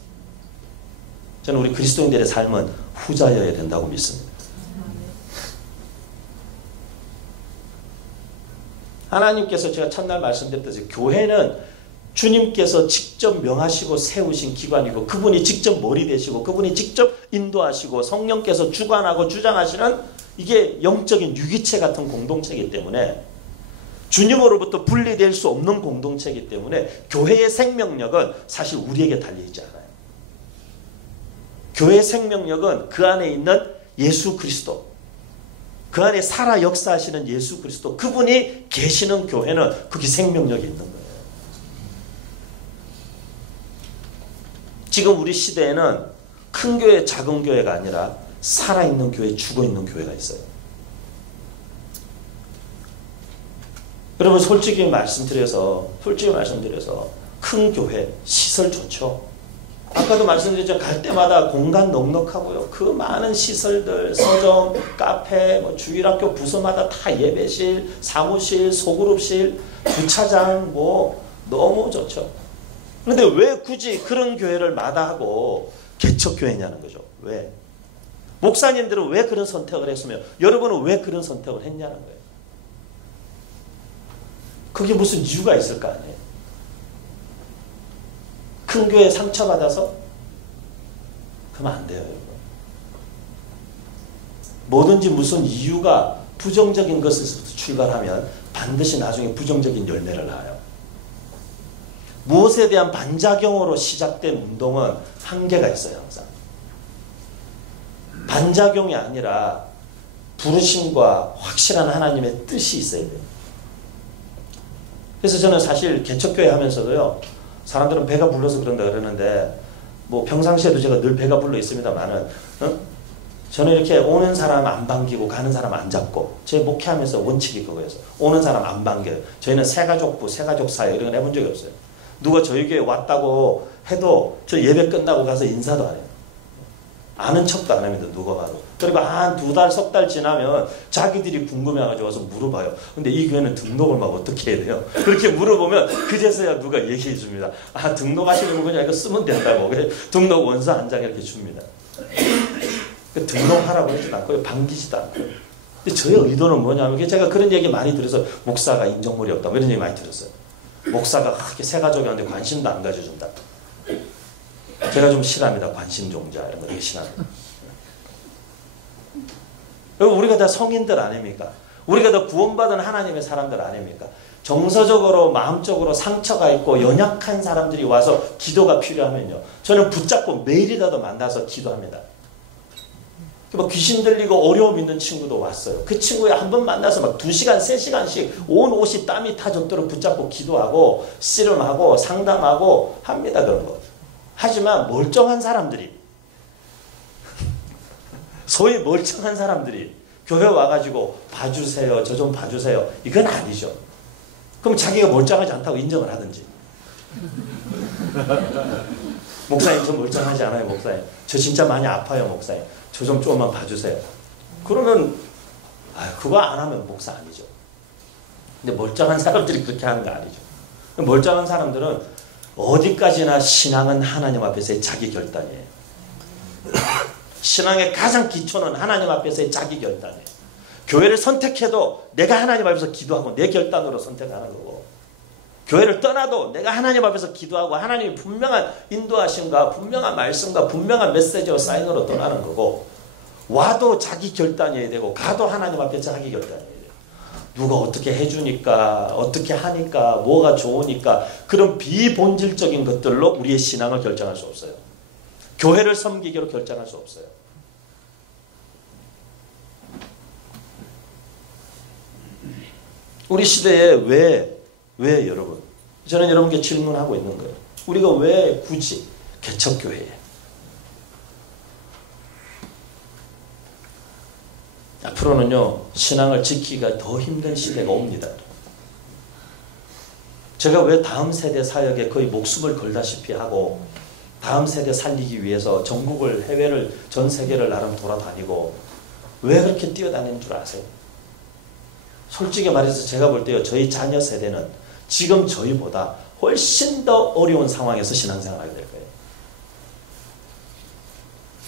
저는 우리 그리스도인들의 삶은 후자여야 된다고 믿습니다. 하나님께서 제가 첫날 말씀드렸듯이 교회는 주님께서 직접 명하시고 세우신 기관이고 그분이 직접 머리 되시고 그분이 직접 인도하시고 성령께서 주관하고 주장하시는 이게 영적인 유기체 같은 공동체이기 때문에 주님으로부터 분리될 수 없는 공동체이기 때문에 교회의 생명력은 사실 우리에게 달려있지 않아요. 교회의 생명력은 그 안에 있는 예수 그리스도, 그 안에 살아 역사하시는 예수 그리스도, 그분이 계시는 교회는 그게 생명력이 있는 거예요. 지금 우리 시대에는 큰 교회, 작은 교회가 아니라 살아있는 교회, 죽어있는 교회가 있어요. 여러분 솔직히 말씀드려서 큰 교회 시설 좋죠. 아까도 말씀드렸죠. 갈 때마다 공간 넉넉하고요. 그 많은 시설들, 서점, 카페, 주일학교 부서마다 다 예배실, 사무실, 소그룹실, 주차장 너무 좋죠. 그런데 왜 굳이 그런 교회를 마다하고 개척교회냐는 거죠. 왜? 목사님들은 왜 그런 선택을 했으며 여러분은 왜 그런 선택을 했냐는 거예요. 그게 무슨 이유가 있을 거 아니에요. 큰 교회에 상처받아서? 그러면 안 돼요, 여러분. 뭐든지 무슨 이유가 부정적인 것에서부터 출발하면 반드시 나중에 부정적인 열매를 낳아요. 무엇에 대한 반작용으로 시작된 운동은 한계가 있어요, 항상. 반작용이 아니라 부르심과 확실한 하나님의 뜻이 있어야 돼요. 그래서 저는 사실 개척교회 하면서도요, 사람들은 배가 불러서 그런다 그러는데, 평상시에도 제가 늘 배가 불러 있습니다만은, 저는 이렇게 오는 사람 안 반기고 가는 사람 안 잡고, 제 목회하면서 원칙이 그거였어요. 오는 사람 안 반겨요. 저희는 새가족부, 새가족 사회 이런 건 해본 적이 없어요. 누가 저희 교회 왔다고 해도 저 예배 끝나고 가서 인사도 안 해요. 아는 척도 안 합니다. 누가 봐도. 그리고 한 2달, 석 달 지나면 자기들이 궁금해가지고 와서 물어봐요. 근데 이 교회는 등록을 막 어떻게 해야 돼요? 그렇게 물어보면 그제서야 누가 얘기해 줍니다. 아, 등록하시면 그냥 이거 쓰면 된다고. 그래, 등록 원서 한 장 이렇게 줍니다. 등록하라고 하지도 않고요. 반기지도 않고요. 근데 저의 의도는 뭐냐면, 제가 그런 얘기 많이 들어서 목사가 인정물이 없다, 이런 얘기 많이 들었어요. 목사가 그렇게 새 가족한테 관심도 안 가져준다. 제가 좀 싫어합니다. 관심종자 이런 거 되게 싫어합니다. 우리가 다 성인들 아닙니까? 우리가 다 구원받은 하나님의 사람들 아닙니까? 정서적으로 마음적으로 상처가 있고 연약한 사람들이 와서 기도가 필요하면요, 저는 붙잡고 매일이라도 만나서 기도합니다. 뭐 귀신 들리고 어려움 있는 친구도 왔어요. 그 친구에 한 번 만나서 막 2시간, 3시간씩 온 옷이 땀이 타졌도록 붙잡고 기도하고 씨름하고 상담하고 합니다. 그런 거. 하지만 멀쩡한 사람들이, 소위 멀쩡한 사람들이 교회 와가지고 봐주세요, 저 좀 봐주세요, 이건 아니죠. 그럼 자기가 멀쩡하지 않다고 인정을 하든지. 목사님 저 멀쩡하지 않아요. 목사님 저 진짜 많이 아파요. 목사님 저 좀 조금만 봐주세요. 그러면 그거 안 하면 목사 아니죠. 근데 멀쩡한 사람들이 그렇게 하는 거 아니죠. 멀쩡한 사람들은 어디까지나 신앙은 하나님 앞에서의 자기 결단이에요. 신앙의 가장 기초는 하나님 앞에서의 자기 결단이에요. 교회를 선택해도 내가 하나님 앞에서 기도하고 내 결단으로 선택하는 거고, 교회를 떠나도 내가 하나님 앞에서 기도하고 하나님이 분명한 인도하심과 분명한 말씀과 분명한 메시지와 사인으로 떠나는 거고, 와도 자기 결단이어야 되고 가도 하나님 앞에 자기 결단이어야 돼요. 누가 어떻게 해주니까, 어떻게 하니까, 뭐가 좋으니까, 그런 비본질적인 것들로 우리의 신앙을 결정할 수 없어요. 교회를 섬기기로 결정할 수 없어요. 우리 시대에 왜 여러분, 저는 여러분께 질문하고 있는 거예요. 우리가 왜 굳이 개척교회에, 앞으로는요 신앙을 지키기가 더 힘든 시대가 옵니다. 제가 왜 다음 세대 사역에 거의 목숨을 걸다시피 하고 다음 세대 살리기 위해서 전국을, 해외를, 전 세계를 나름 돌아다니고 왜 그렇게 뛰어다니는 줄 아세요? 솔직히 말해서 제가 볼 때요, 저희 자녀 세대는 지금 저희보다 훨씬 더 어려운 상황에서 신앙생활을 하게 될 거예요.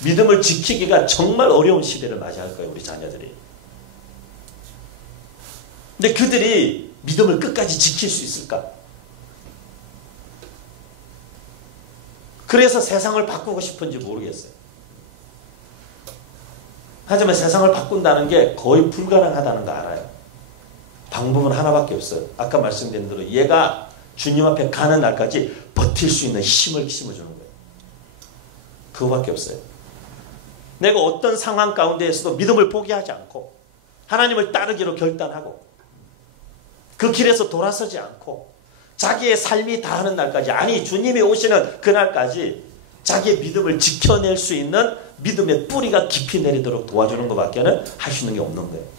믿음을 지키기가 정말 어려운 시대를 맞이할 거예요, 우리 자녀들이. 근데 그들이 믿음을 끝까지 지킬 수 있을까? 그래서 세상을 바꾸고 싶은지 모르겠어요. 하지만 세상을 바꾼다는 게 거의 불가능하다는 거 알아요. 방법은 하나밖에 없어요. 아까 말씀드린 대로 얘가 주님 앞에 가는 날까지 버틸 수 있는 힘을 심어주는 거예요. 그거밖에 없어요. 내가 어떤 상황 가운데에서도 믿음을 포기하지 않고 하나님을 따르기로 결단하고 그 길에서 돌아서지 않고 자기의 삶이 다하는 날까지, 아니 주님이 오시는 그날까지 자기의 믿음을 지켜낼 수 있는 믿음의 뿌리가 깊이 내리도록 도와주는 것밖에는 할 수 있는 게 없는 거예요.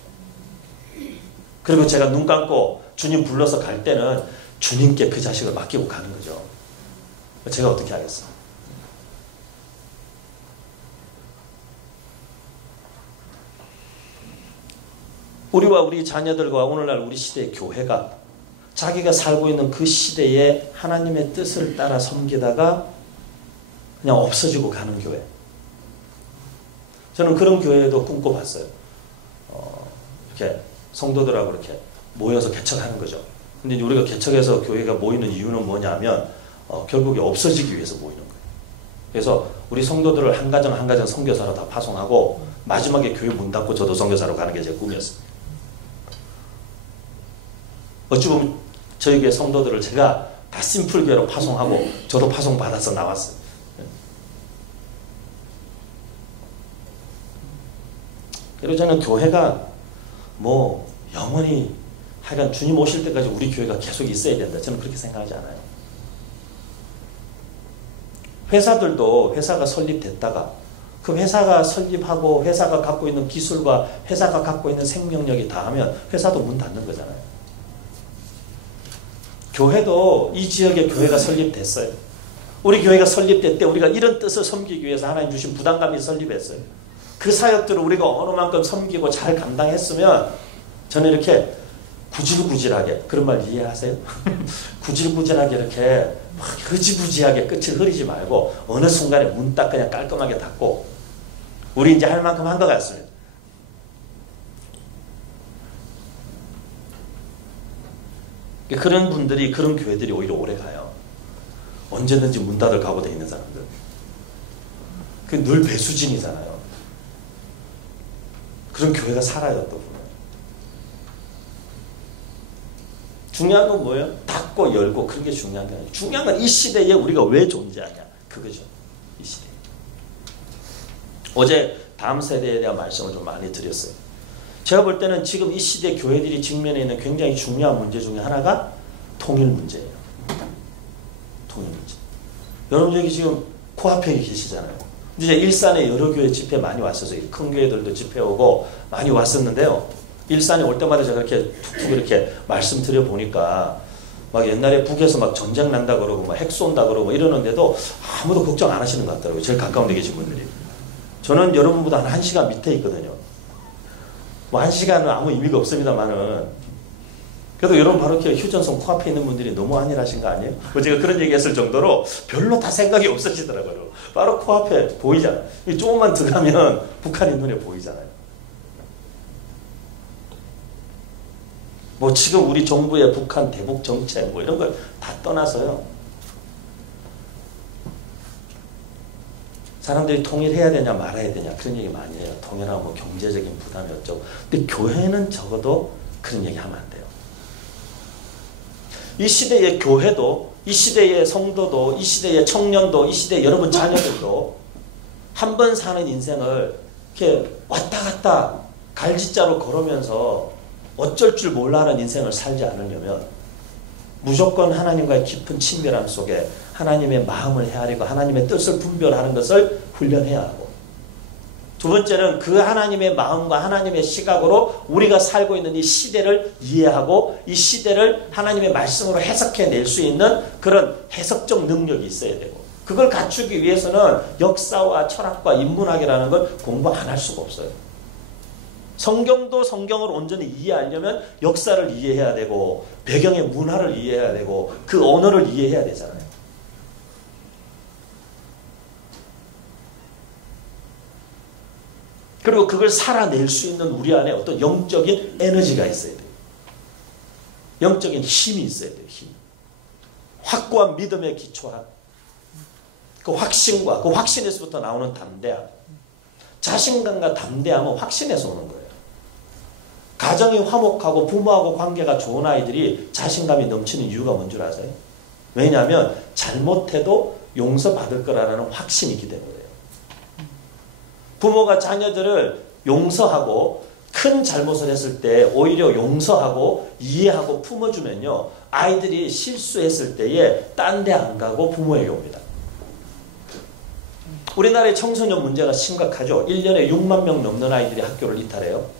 그리고 제가 눈 감고 주님 불러서 갈 때는 주님께 그 자식을 맡기고 가는 거죠. 제가 어떻게 하겠어요? 우리와 우리 자녀들과 오늘날 우리 시대의 교회가 자기가 살고 있는 그 시대에 하나님의 뜻을 따라 섬기다가 그냥 없어지고 가는 교회. 저는 그런 교회도 꿈꿔봤어요. 이렇게 성도들하고 이렇게 모여서 개척하는 거죠. 근데 이제 우리가 개척해서 교회가 모이는 이유는 뭐냐면 결국에 없어지기 위해서 모이는 거예요. 그래서 우리 성도들을 한 가정 한 가정 선교사로 다 파송하고 마지막에 교회 문 닫고 저도 선교사로 가는 게 제 꿈이었어요. 어찌 보면 저희 교회 성도들을 제가 다 심플교회로 파송하고 저도 파송 받아서 나왔어요. 그리고 저는 교회가 뭐 영원히 하여간 주님 오실 때까지 우리 교회가 계속 있어야 된다, 저는 그렇게 생각하지 않아요. 회사들도 회사가 설립됐다가 그 회사가 설립하고 회사가 갖고 있는 기술과 회사가 갖고 있는 생명력이 다하면 회사도 문 닫는 거잖아요. 교회도 이 지역에 교회가 설립됐어요. 우리 교회가 설립될 때 우리가 이런 뜻을 섬기기 위해서 하나님 주신 부담감이 설립했어요. 그 사역들을 우리가 어느 만큼 섬기고 잘 감당했으면 저는 이렇게 구질구질하게, 그런 말 이해하세요? 구질구질하게 이렇게 막 흐지부지하게 끝을 흐리지 말고 어느 순간에 문 딱 그냥 깔끔하게 닫고 우리 이제 할 만큼 한 것 같습니다. 그런 분들이, 그런 교회들이 오히려 오래 가요. 언제든지 문 닫을 각오돼 있는 사람들. 그 늘 배수진이잖아요. 그런 교회가 살아요, 또 보면. 중요한 건 뭐예요? 닫고 열고 그런 게 중요한 게 아니에요. 중요한 건 이 시대에 우리가 왜 존재하냐. 그거죠. 이 시대. 어제 다음 세대에 대한 말씀을 좀 많이 드렸어요. 제가 볼 때는 지금 이 시대 교회들이 직면해 있는 굉장히 중요한 문제 중에 하나가 통일 문제예요. 통일 문제. 여러분 여기 지금 코앞에 계시잖아요. 이제 일산에 여러 교회 집회 많이 왔었어요. 큰 교회들도 집회 오고 많이 왔었는데요. 일산에 올 때마다 제가 이렇게 툭툭 이렇게 말씀드려 보니까 막 옛날에 북에서 막 전쟁 난다 그러고 막 핵 쏜다 그러고 이러는데도 아무도 걱정 안 하시는 것 같더라고요. 제일 가까운 데 계신 분들이. 저는 여러분보다 한 1시간 밑에 있거든요. 뭐 1시간은 아무 의미가 없습니다만은 그래도 여러분 바로 이렇게 휴전선 코앞에 있는 분들이 너무 안일하신 거 아니에요? 제가 그런 얘기 했을 정도로 별로 다 생각이 없으시더라고요. 바로 코앞에 보이잖아요. 조금만 들어가면 북한이 눈에 보이잖아요. 뭐 지금 우리 정부의 북한 대북 정책 뭐 이런 걸 다 떠나서요. 사람들이 통일해야 되냐 말아야 되냐 그런 얘기 많이 해요. 통일하고 뭐 경제적인 부담이 어쩌고. 근데 교회는 적어도 그런 얘기 하면 안 돼요. 이 시대의 교회도, 이 시대의 성도도, 이 시대의 청년도, 이 시대의 여러분 자녀들도 한 번 사는 인생을 이렇게 왔다 갔다 갈짓자로 걸으면서 어쩔 줄 몰라하는 인생을 살지 않으려면 무조건 하나님과의 깊은 친밀함 속에 하나님의 마음을 헤아리고 하나님의 뜻을 분별하는 것을 훈련해야 하고, 두 번째는 그 하나님의 마음과 하나님의 시각으로 우리가 살고 있는 이 시대를 이해하고 이 시대를 하나님의 말씀으로 해석해낼 수 있는 그런 해석적 능력이 있어야 되고, 그걸 갖추기 위해서는 역사와 철학과 인문학이라는 걸 공부 안 할 수가 없어요. 성경도 성경을 온전히 이해하려면 역사를 이해해야 되고 배경의 문화를 이해해야 되고 그 언어를 이해해야 되잖아요. 그리고 그걸 살아낼 수 있는 우리 안에 어떤 영적인 에너지가 있어야 돼요. 영적인 힘이 있어야 돼요. 힘. 확고한 믿음에 기초한 그 확신과 그 확신에서부터 나오는 담대함. 자신감과 담대함은 확신에서 오는 거예요. 가정이 화목하고 부모하고 관계가 좋은 아이들이 자신감이 넘치는 이유가 뭔 줄 아세요? 왜냐하면 잘못해도 용서받을 거라는 확신이 있기 때문이에요. 부모가 자녀들을 용서하고 큰 잘못을 했을 때 오히려 용서하고 이해하고 품어주면요, 아이들이 실수했을 때에 딴 데 안 가고 부모에게 옵니다. 우리나라의 청소년 문제가 심각하죠. 1년에 6만 명 넘는 아이들이 학교를 이탈해요.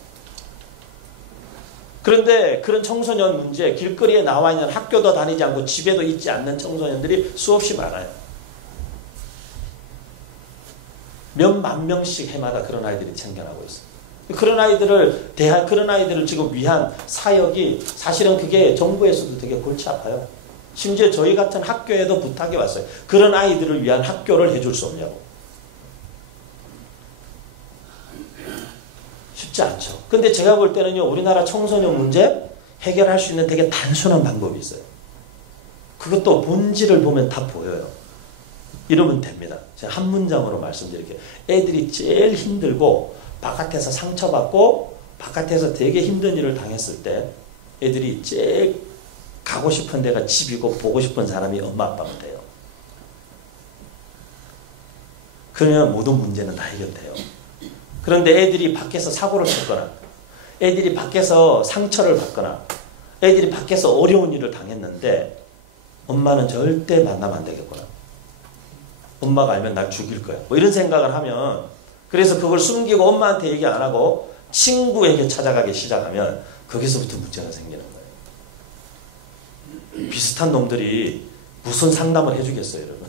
그런데 그런 청소년 문제, 길거리에 나와 있는 학교도 다니지 않고 집에도 있지 않는 청소년들이 수없이 많아요. 몇만 명씩 해마다 그런 아이들이 생겨나고 있어요. 그런 아이들을 지금 위한 사역이 사실은 그게 정부에서도 되게 골치 아파요. 심지어 저희 같은 학교에도 부탁이 왔어요. 그런 아이들을 위한 학교를 해줄 수 없냐고. 쉽지 않죠. 근데 제가 볼 때는요, 우리나라 청소년 문제 해결할 수 있는 되게 단순한 방법이 있어요. 그것도 본질을 보면 다 보여요. 이러면 됩니다. 제가 한 문장으로 말씀드릴게요. 애들이 제일 힘들고 바깥에서 상처받고 바깥에서 되게 힘든 일을 당했을 때 애들이 제일 가고 싶은 데가 집이고 보고 싶은 사람이 엄마 아빠면 돼요. 그러면 모든 문제는 다 해결돼요. 그런데 애들이 밖에서 사고를 쳤거나 애들이 밖에서 상처를 받거나 애들이 밖에서 어려운 일을 당했는데 엄마는 절대 만나면 안 되겠구나. 엄마가 알면 날 죽일 거야. 뭐 이런 생각을 하면 그래서 그걸 숨기고 엄마한테 얘기 안 하고 친구에게 찾아가기 시작하면 거기서부터 문제가 생기는 거예요. 비슷한 놈들이 무슨 상담을 해주겠어요, 여러분?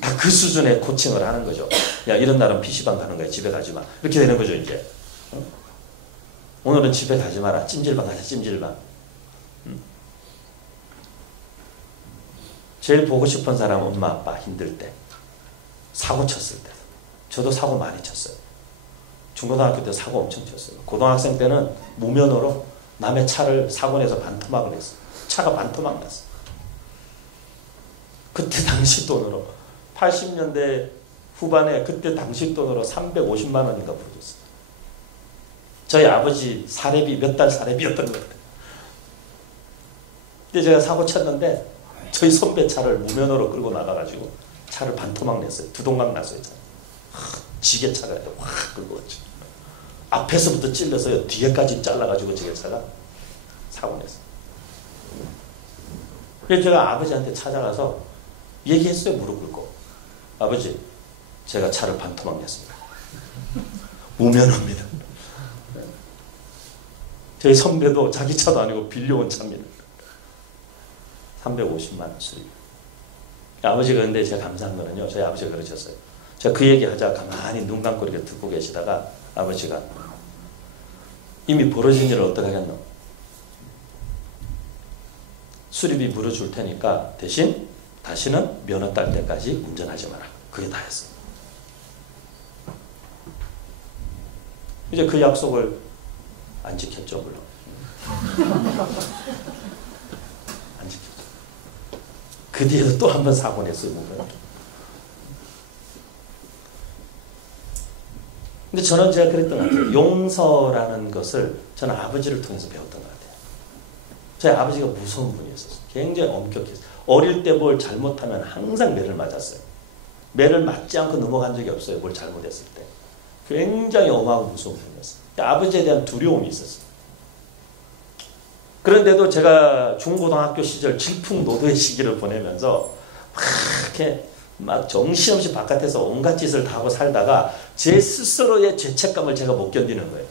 다 그 수준의 코칭을 하는 거죠. 야, 이런 날은 PC방 가는 거야. 집에 가지 마. 이렇게 되는 거죠, 이제. 오늘은 집에 가지 마라. 찜질방 가자, 찜질방. 제일 보고 싶은 사람 엄마, 아빠 힘들 때. 사고 쳤을 때. 저도 사고 많이 쳤어요. 중고등학교 때 사고 엄청 쳤어요. 고등학생 때는 무면허로 남의 차를 사고 내서 반토막을 냈어요. 차가 반토막 났어요. 그때 당시 돈으로 80년대 후반에 그때 당시 돈으로 350만 원인가 벌었어요. 저희 아버지 사례비 몇 달 사례비였던 것 같아요. 근데 제가 사고 쳤는데 저희 선배 차를 무면허로 끌고 나가가지고 차를 반토막 냈어요. 두 동강 났어요. 지게차가 확 끌고 왔죠. 앞에서부터 찔러서요. 뒤에까지 잘라가지고 지게차가 사고 냈어요. 그래서 제가 아버지한테 찾아가서 얘기했어요. 무릎 꿇고. 아버지, 제가 차를 반토막 냈습니다. 무면허입니다. 저희 선배도 자기 차도 아니고 빌려온 차입니다. 350만 원 수입. 아버지가 근데 제가 감사한 거는요. 저희 아버지가 그러셨어요. 제가 그 얘기하자 가만히 눈 감고 이렇게 듣고 계시다가 아버지가 이미 벌어진 일을 어떻게 하겠노? 수리비 물어줄 테니까 대신 다시는 면허 딸 때까지 운전하지 마라. 그게 다였어요. 이제 그 약속을 안 지켰죠, 물론. 안 지켰죠. 그 뒤에도 또 한 번 사고 냈어요, 물론. 근데 저는 제가 그랬던 것 같아요. 용서라는 것을 저는 아버지를 통해서 배웠던 것 같아요. 저희 아버지가 무서운 분이었어요. 굉장히 엄격했어요. 어릴 때 뭘 잘못하면 항상 매를 맞았어요. 매를 맞지 않고 넘어간 적이 없어요. 뭘 잘못했을 때. 굉장히 엄하고 무서운 분이었어요. 아버지에 대한 두려움이 있었어요. 그런데도 제가 중고등학교 시절 질풍노도의 시기를 보내면서 막 정신없이 바깥에서 온갖 짓을 다 하고 살다가 제 스스로의 죄책감을 제가 못 견디는 거예요.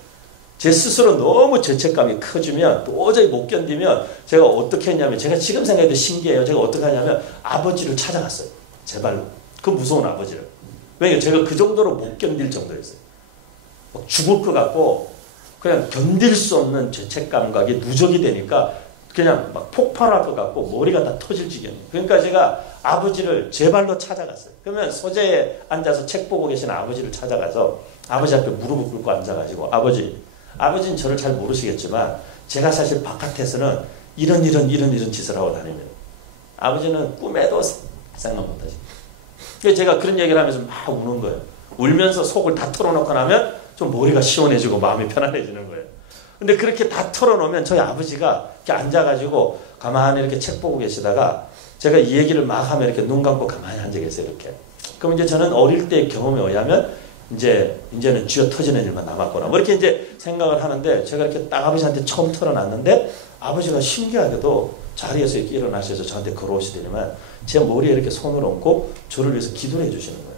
제 스스로 너무 죄책감이 커지면 도저히 못 견디면 제가 어떻게 했냐면 제가 지금 생각해도 신기해요. 제가 어떻게 하냐면 아버지를 찾아갔어요. 제 발로. 그 무서운 아버지를. 왜냐면 제가 그 정도로 못 견딜 정도였어요. 막 죽을 것 같고 그냥 견딜 수 없는 죄책감각이 누적이 되니까 그냥 막 폭발할 것 같고 머리가 다 터질 지경이에요. 그러니까 제가 아버지를 제 발로 찾아갔어요. 그러면 소재에 앉아서 책 보고 계신 아버지를 찾아가서 아버지 앞에 무릎을 꿇고 앉아가지고 아버지는 저를 잘 모르시겠지만 제가 사실 바깥에서는 이런 짓을 하고 다닙니다. 아버지는 꿈에도 생각 못하지. 그래서 제가 그런 얘기를 하면서 막 우는 거예요. 울면서 속을 다 털어놓고 나면 좀 머리가 시원해지고 마음이 편안해지는 거예요. 근데 그렇게 다 털어놓으면 저희 아버지가 이렇게 앉아가지고 가만히 이렇게 책 보고 계시다가 제가 이 얘기를 막 하면 이렇게 눈 감고 가만히 앉아 계세요. 이렇게. 그럼 이제 저는 어릴 때의 경험에 의하면 이제는 쥐어 터지는 일만 남았구나. 뭐 이렇게 이제 생각을 하는데 제가 이렇게 딱 아버지한테 처음 털어놨는데 아버지가 신기하게도 자리에서 이렇게 일어나셔서 저한테 걸어오시더니만 제 머리에 이렇게 손을 얹고 저를 위해서 기도를 해주시는 거예요.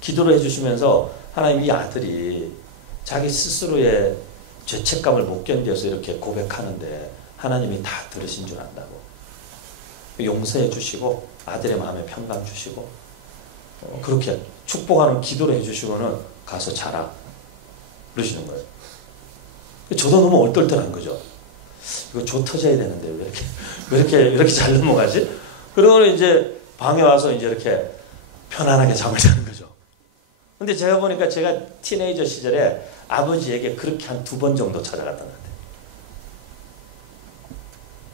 기도를 해주시면서 하나님 이 아들이 자기 스스로의 죄책감을 못 견뎌서 이렇게 고백하는데 하나님이 다 들으신 줄 안다고. 용서해 주시고 아들의 마음에 평강 주시고 그렇게 축복하는 기도를 해주시고는 가서 자라 그러시는 거예요. 저도 너무 얼떨떨한 거죠. 이거 조 터져야 되는데 왜 이렇게 잘 넘어가지? 그러고 이제 방에 와서 이제 이렇게 편안하게 잠을 자는 거죠. 근데 제가 보니까 제가 티네이저 시절에 아버지에게 그렇게 한 2번 정도 찾아갔던 것 같아요.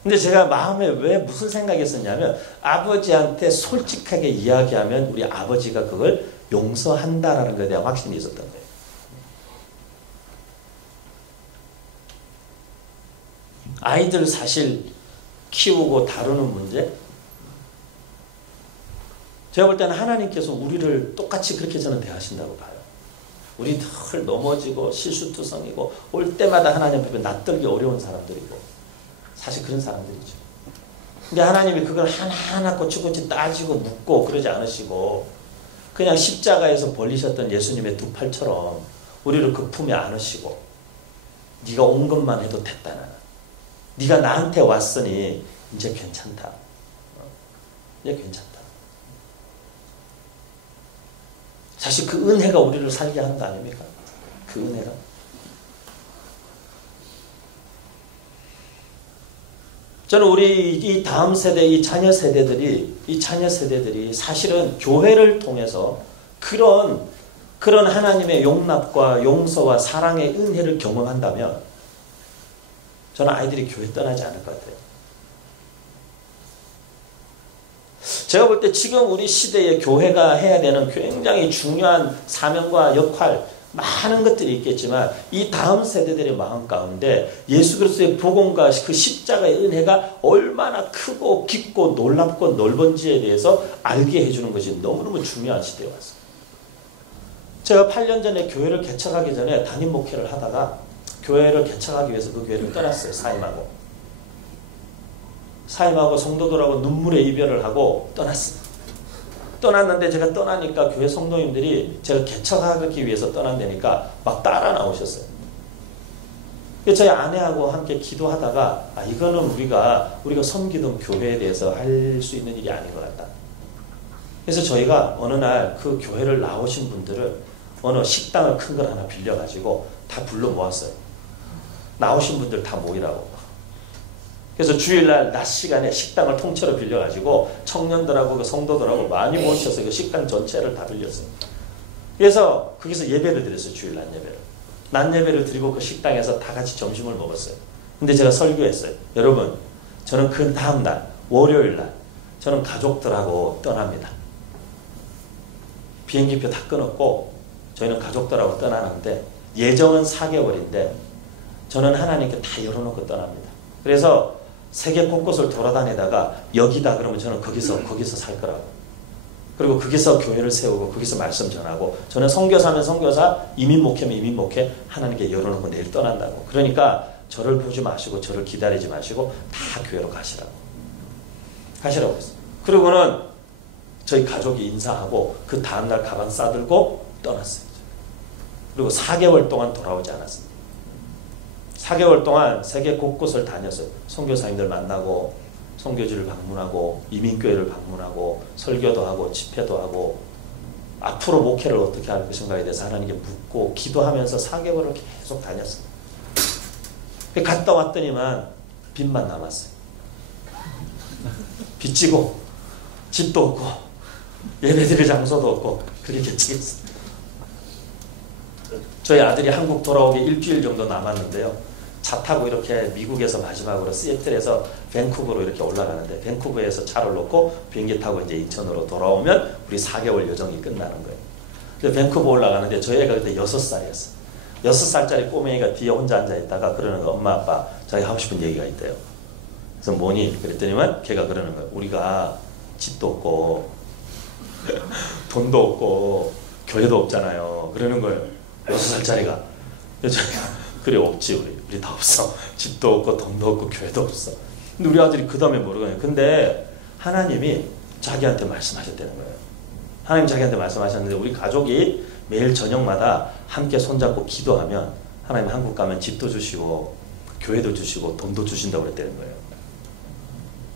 근데 제가 마음에 왜 무슨 생각이 있었냐면 아버지한테 솔직하게 이야기하면 우리 아버지가 그걸 용서한다라는 것에 대한 확신이 있었던 거예요. 아이들 사실 키우고 다루는 문제 제가 볼 때는 하나님께서 우리를 똑같이 그렇게 저는 대하신다고 봐요. 우리 늘 넘어지고 실수투성이고 올 때마다 하나님 앞에 낯들기 어려운 사람들이고 사실 그런 사람들이죠. 근데 하나님이 그걸 하나하나 꼬치꼬치 따지고 묻고 그러지 않으시고 그냥 십자가에서 벌리셨던 예수님의 두 팔처럼 우리를 그 품에 안으시고 네가 온 것만 해도 됐다. 나는. 네가 나한테 왔으니 이제 괜찮다. 이제 괜찮다. 사실 그 은혜가 우리를 살게 하는 거 아닙니까? 그 은혜가. 저는 우리 이 다음 세대, 이 자녀 세대들이 사실은 교회를 통해서 그런 하나님의 용납과 용서와 사랑의 은혜를 경험한다면 저는 아이들이 교회 떠나지 않을 것 같아요. 제가 볼 때 지금 우리 시대에 교회가 해야 되는 굉장히 중요한 사명과 역할, 많은 것들이 있겠지만 이 다음 세대들의 마음 가운데 예수 그리스도의 복음과 그 십자가의 은혜가 얼마나 크고 깊고 놀랍고 넓은지에 대해서 알게 해주는 것이 너무너무 중요한 시대에 왔어요. 제가 8년 전에 교회를 개척하기 전에 담임 목회를 하다가 교회를 개척하기 위해서 그 교회를 떠났어요. 사임하고 성도들하고 눈물의 이별을 하고 떠났어요. 떠났는데 제가 떠나니까 교회 성도님들이 제가 개척하기 위해서 떠난다니까 막 따라 나오셨어요. 저희 아내하고 함께 기도하다가 이거는 우리가 섬기던 교회에 대해서 할 수 있는 일이 아닌 것 같다. 그래서 저희가 어느 날 그 교회를 나오신 분들을 어느 식당을 큰 걸 하나 빌려가지고 다 불러 모았어요. 나오신 분들 다 모이라고. 그래서 주일날 낮 시간에 식당을 통째로 빌려가지고 청년들하고 그 성도들하고 많이 모셔서 그 식당 전체를 다 빌렸어요. 그래서 거기서 예배를 드렸어요. 주일 낮 예배를. 낮 예배를 드리고 그 식당에서 다 같이 점심을 먹었어요. 근데 제가 설교했어요. 여러분, 저는 그 다음날 월요일날 저는 가족들하고 떠납니다. 비행기표 다 끊었고 저희는 가족들하고 떠나는데 예정은 4개월인데 저는 하나님께 다 열어놓고 떠납니다. 그래서 세계 곳곳을 돌아다니다가 여기다 그러면 저는 거기서 살 거라고. 그리고 거기서 교회를 세우고 거기서 말씀 전하고 저는 선교사면 선교사, 이민 목회면 이민 목회 하나님께 열어놓고 내일 떠난다고. 그러니까 저를 보지 마시고 저를 기다리지 마시고 다 교회로 가시라고 했어요. 그리고는 저희 가족이 인사하고 그 다음날 가방 싸들고 떠났어요. 그리고 4개월 동안 돌아오지 않았습니다. 4개월 동안 세계 곳곳을 다녔어요. 선교사님들 만나고 선교지를 방문하고 이민교회를 방문하고 설교도 하고 집회도 하고 앞으로 목회를 어떻게 할 것인가에 대해서 하나님께 묻고 기도하면서 4개월을 계속 다녔어요. 갔다 왔더니만 빚만 남았어요. 빚지고 집도 없고 예배드릴 장소도 없고 그렇게 지냈어요. 저희 아들이 한국 돌아오기 일주일 정도 남았는데요. 차 타고 이렇게 미국에서 마지막으로 시애틀에서 밴쿠버로 이렇게 올라가는데 밴쿠버에서 차를 놓고 비행기 타고 이제 인천으로 돌아오면 우리 4개월 여정이 끝나는 거예요. 그래서 밴쿠버 올라가는데 저희 애가 그때 6살이었어요. 6살짜리 꼬맹이가 뒤에 혼자 앉아있다가 그러는 거예요. 엄마 아빠 자기 하고 싶은 얘기가 있대요. 그래서 뭐니? 그랬더니만 걔가 그러는 거예요. 우리가 집도 없고 돈도 없고 교회도 없잖아요. 그러는 거예요. 6살짜리가. 그래서 그래 없지 우리 다 없어. 집도 없고 돈도 없고 교회도 없어. 근데 우리 아들이 그 다음에 모르거든요. 근데 하나님이 자기한테 말씀하셨다는 거예요. 하나님 자기한테 말씀하셨는데 우리 가족이 매일 저녁마다 함께 손잡고 기도하면 하나님 한국 가면 집도 주시고 교회도 주시고 돈도 주신다고 그랬다는 거예요.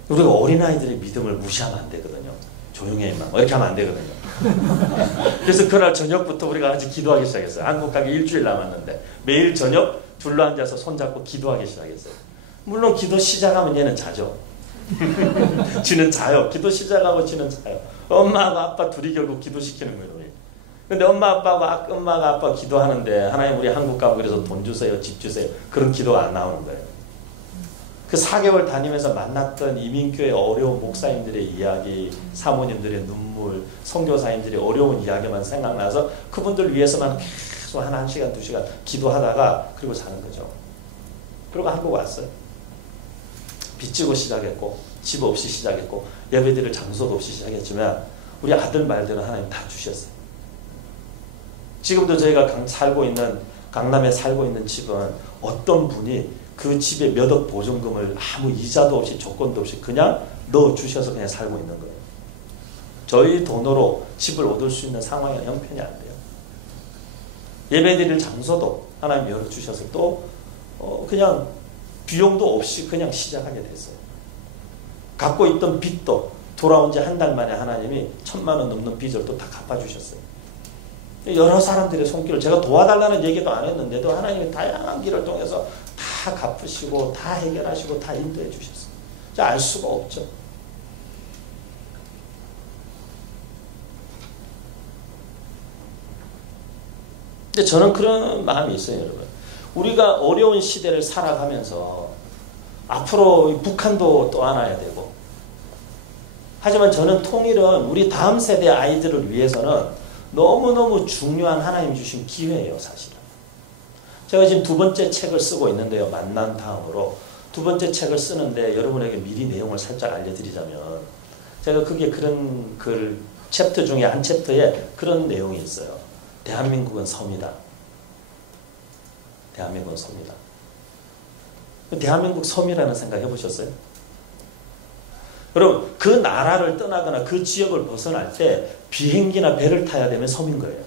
우리가 어린아이들의 믿음을 무시하면 안 되거든요. 조용히 해만 이렇게 하면 안 되거든요. 그래서 그날 저녁부터 우리가 같이 기도하기 시작했어요. 한국 가기 일주일 남았는데 매일 저녁 둘러 앉아서 손잡고 기도하기 시작했어요. 물론 기도 시작하면 얘는 자죠. 지는 자요. 기도 시작하고 지는 자요. 엄마하고 아빠 둘이 결국 기도시키는 거예요. 근데 엄마가 아빠 기도하는데 하나님 우리 한국 가고 그래서 돈 주세요. 집 주세요. 그런 기도가 안 나오는 거예요. 그 4개월 다니면서 만났던 이민교회 어려운 목사님들의 이야기, 사모님들의 눈물, 선교사님들의 어려운 이야기만 생각나서 그분들 위해서만 계속 한 1시간, 2시간 기도하다가 그리고 자는 거죠. 그리고 한국 왔어요. 빚지고 시작했고 집 없이 시작했고 예배드릴 장소도 없이 시작했지만 우리 아들 말대로 하나님 다 주셨어요. 지금도 저희가 강남에 살고 있는 집은 어떤 분이 그 집에 몇 억 보증금을 아무 이자도 없이 조건도 없이 그냥 넣어주셔서 그냥 살고 있는 거예요. 저희 돈으로 집을 얻을 수 있는 상황이 형편이 안 돼요. 예배드릴 장소도 하나님 열어주셔서 또 그냥 비용도 없이 그냥 시작하게 됐어요. 갖고 있던 빚도 돌아온 지 한 달 만에 하나님이 1,000만 원 넘는 빚을 또 다 갚아주셨어요. 여러 사람들의 손길을 제가 도와달라는 얘기도 안 했는데도 하나님이 다양한 길을 통해서 다 갚으시고 다 해결하시고 다 인도해 주셨어요. 알 수가 없죠. 근데 저는 그런 마음이 있어요, 여러분. 우리가 어려운 시대를 살아가면서 앞으로 북한도 또 안아야 되고, 하지만 저는 통일은 우리 다음 세대 아이들을 위해서는 너무너무 중요한 하나님 주신 기회예요, 사실은. 제가 지금 두 번째 책을 쓰고 있는데요, 만난 다음으로. 두 번째 책을 쓰는데 여러분에게 미리 내용을 살짝 알려드리자면, 제가 그게 그런 챕터 중에 한 챕터에 그런 내용이 있어요. 대한민국은 섬이다. 대한민국은 섬이다. 대한민국 섬이라는 생각 해보셨어요? 여러분, 그 나라를 떠나거나 그 지역을 벗어날 때 비행기나 배를 타야 되면 섬인 거예요.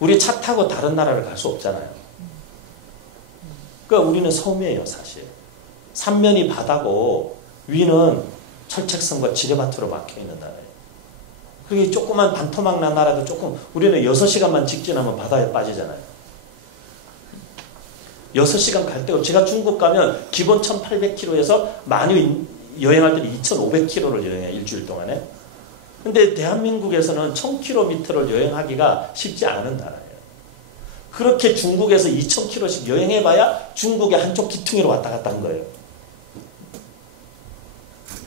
우리 차 타고 다른 나라를 갈 수 없잖아요. 그러니까 우리는 섬이에요, 사실. 삼면이 바다고 위는 철책선과 지뢰밭으로 막혀있는 나라예요. 그게 조그만 반토막 난 나라도 조금, 우리는 6시간만 직진하면 바다에 빠지잖아요. 6시간 갈 때고, 제가 중국 가면 기본 1800km에서 많이 여행할 때는 2500km를 여행해요, 일주일 동안에. 근데 대한민국에서는 1000km를 여행하기가 쉽지 않은 나라예요. 그렇게 중국에서 2000km씩 여행해봐야 중국의 한쪽 기퉁이로 왔다 갔다 한 거예요.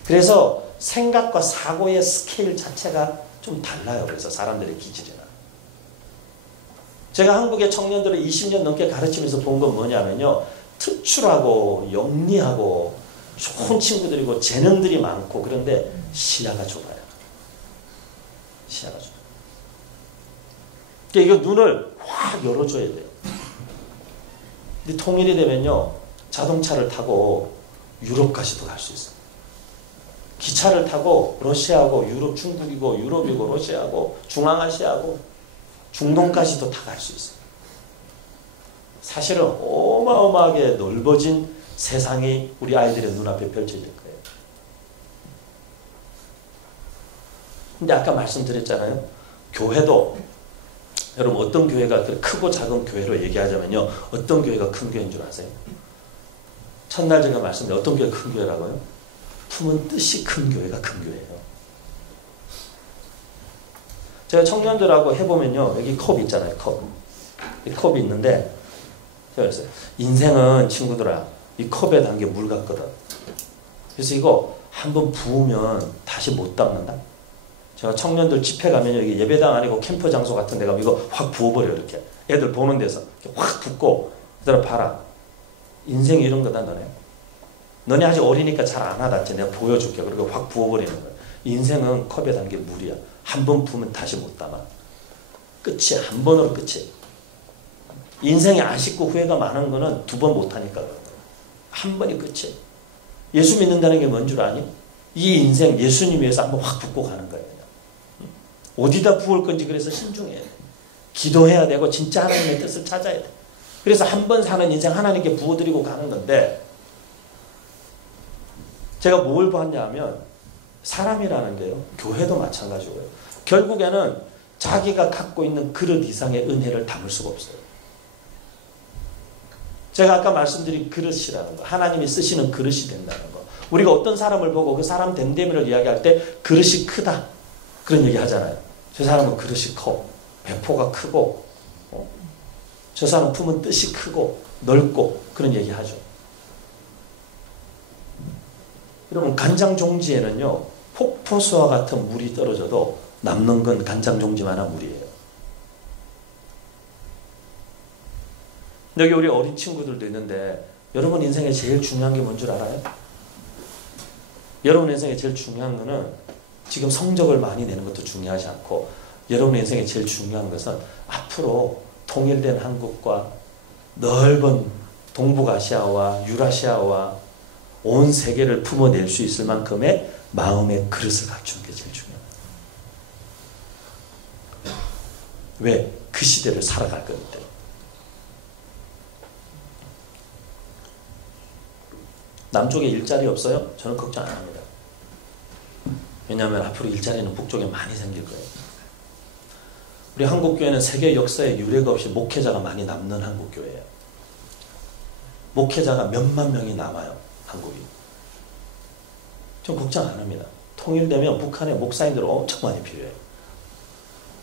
그래서 생각과 사고의 스케일 자체가 좀 달라요. 그래서 사람들의 기질이나. 제가 한국의 청년들을 20년 넘게 가르치면서 본 건 뭐냐면요, 특출하고 영리하고 좋은 친구들이고 재능들이 많고, 그런데 시야가 좁아요. 시야가 좁아요. 그러니까 이거 눈을 확 열어줘야 돼요. 근데 통일이 되면요, 자동차를 타고 유럽까지도 갈 수 있어요. 기차를 타고 러시아하고 유럽, 중국이고 유럽이고 러시아하고 중앙아시아하고 중동까지도 다 갈 수 있어요. 사실은 어마어마하게 넓어진 세상이 우리 아이들의 눈앞에 펼쳐질 거예요. 근데 아까 말씀드렸잖아요. 교회도, 여러분 어떤 교회가 크고 작은 교회로 얘기하자면요, 어떤 교회가 큰 교회인 줄 아세요? 첫날 제가 말씀드린 어떤 교회가 큰 교회라고요? 품은 뜻이 큰 교회가 큰 교회예요. 제가 청년들하고 해보면요, 여기 컵 있잖아요, 컵. 이 컵이 있는데, 제가 그랬어요. 인생은 친구들아, 이 컵에 담긴 물 같거든. 그래서 이거 한번 부으면 다시 못 담는다. 제가 청년들 집회 가면 여기 예배당 아니고 캠프 장소 같은 데 가면 이거 확 부어버려요. 이렇게 애들 보는 데서 이렇게 확 붓고, 얘들아 봐라, 인생이 이런 거다. 너네 아직 어리니까 잘 안 와닿지. 내가 보여줄게. 그리고 확 부어버리는 거야. 인생은 컵에 담긴 물이야. 한 번 부으면 다시 못 담아. 끝이야. 한 번으로 끝이야. 인생에 아쉽고 후회가 많은 거는 두 번 못하니까 그런 거야. 한 번이 끝이야. 예수 믿는다는 게 뭔 줄 아니? 이 인생 예수님 위해서 한번 확 붓고 가는 거예요. 어디다 부을 건지 그래서 신중해야 돼. 기도해야 되고 진짜 하나님의 뜻을 찾아야 돼. 그래서 한 번 사는 인생 하나님께 부어드리고 가는 건데, 제가 뭘 봤냐 하면 사람이라는 게요, 교회도 마찬가지고요, 결국에는 자기가 갖고 있는 그릇 이상의 은혜를 담을 수가 없어요. 제가 아까 말씀드린 그릇이라는 거, 하나님이 쓰시는 그릇이 된다는 거. 우리가 어떤 사람을 보고 그 사람 됨됨이를 이야기할 때 그릇이 크다, 그런 얘기 하잖아요. 저 사람은 그릇이 커, 배포가 크고, 저 사람 품은 뜻이 크고 넓고, 그런 얘기 하죠. 여러분, 간장 종지에는요, 폭포수와 같은 물이 떨어져도 남는 건 간장 종지만한 물이에요. 여기 우리 어린 친구들도 있는데, 여러분 인생에 제일 중요한 게 뭔 줄 알아요? 여러분 인생에 제일 중요한 거는 지금 성적을 많이 내는 것도 중요하지 않고, 여러분 인생에 제일 중요한 것은 앞으로 통일된 한국과 넓은 동북아시아와 유라시아와 온 세계를 품어낼 수 있을 만큼의 마음의 그릇을 갖추는 게 제일 중요합니다. 왜? 그 시대를 살아갈 거기 때문에. 남쪽에 일자리 없어요? 저는 걱정 안 합니다. 왜냐하면 앞으로 일자리는 북쪽에 많이 생길 거예요. 우리 한국교회는 세계 역사에 유례가 없이 목회자가 많이 남는 한국교회예요. 목회자가 몇만 명이 남아요. 한국이. 좀 걱정 안 합니다. 통일되면 북한에 목사님들 엄청 많이 필요해요.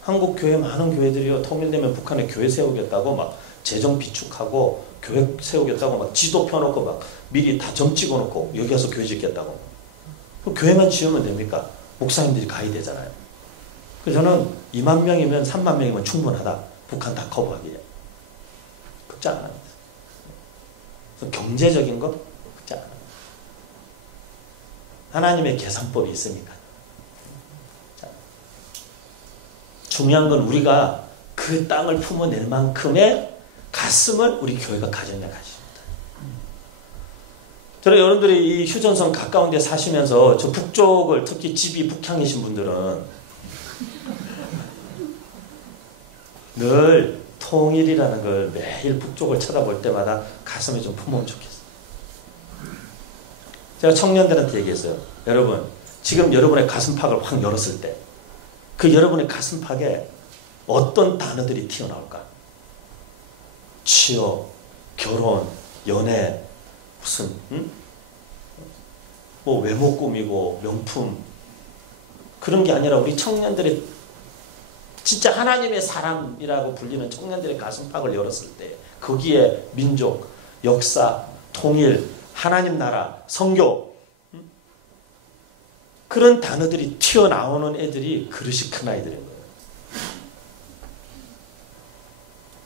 한국교회 많은 교회들이요. 통일되면 북한에 교회 세우겠다고 막 재정 비축하고 교회 세우겠다고 막 지도 펴놓고 막 미리 다 점 찍어놓고 여기 와서 교회 짓겠다고. 그럼 교회만 지으면 됩니까? 목사님들이 가야 되잖아요. 그래서 저는 2만 명이면 3만 명이면 충분하다. 북한 다 커버하기에. 걱정 안 합니다. 경제적인 거 걱정 안 합니다. 하나님의 계산법이 있으니까. 중요한 건 우리가 그 땅을 품어낼 만큼의 가슴을 우리 교회가 가졌냐 가십니다. 저는 여러분들이 이 휴전선 가까운 데 사시면서 저 북쪽을 특히 집이 북향이신 분들은 늘 통일이라는 걸 매일 북쪽을 쳐다볼 때마다 가슴에 좀 품으면 좋겠어요. 제가 청년들한테 얘기했어요. 여러분, 지금 여러분의 가슴팍을 확 열었을 때 그 여러분의 가슴팍에 어떤 단어들이 튀어나올까? 취업, 결혼, 연애, 무슨 뭐 외모 꾸미고 명품 그런 게 아니라 우리 청년들의 진짜 하나님의 사람이라고 불리는 청년들의 가슴팍을 열었을 때 거기에 민족, 역사, 통일, 하나님 나라, 선교 그런 단어들이 튀어나오는 애들이 그릇이 큰 아이들인 거예요.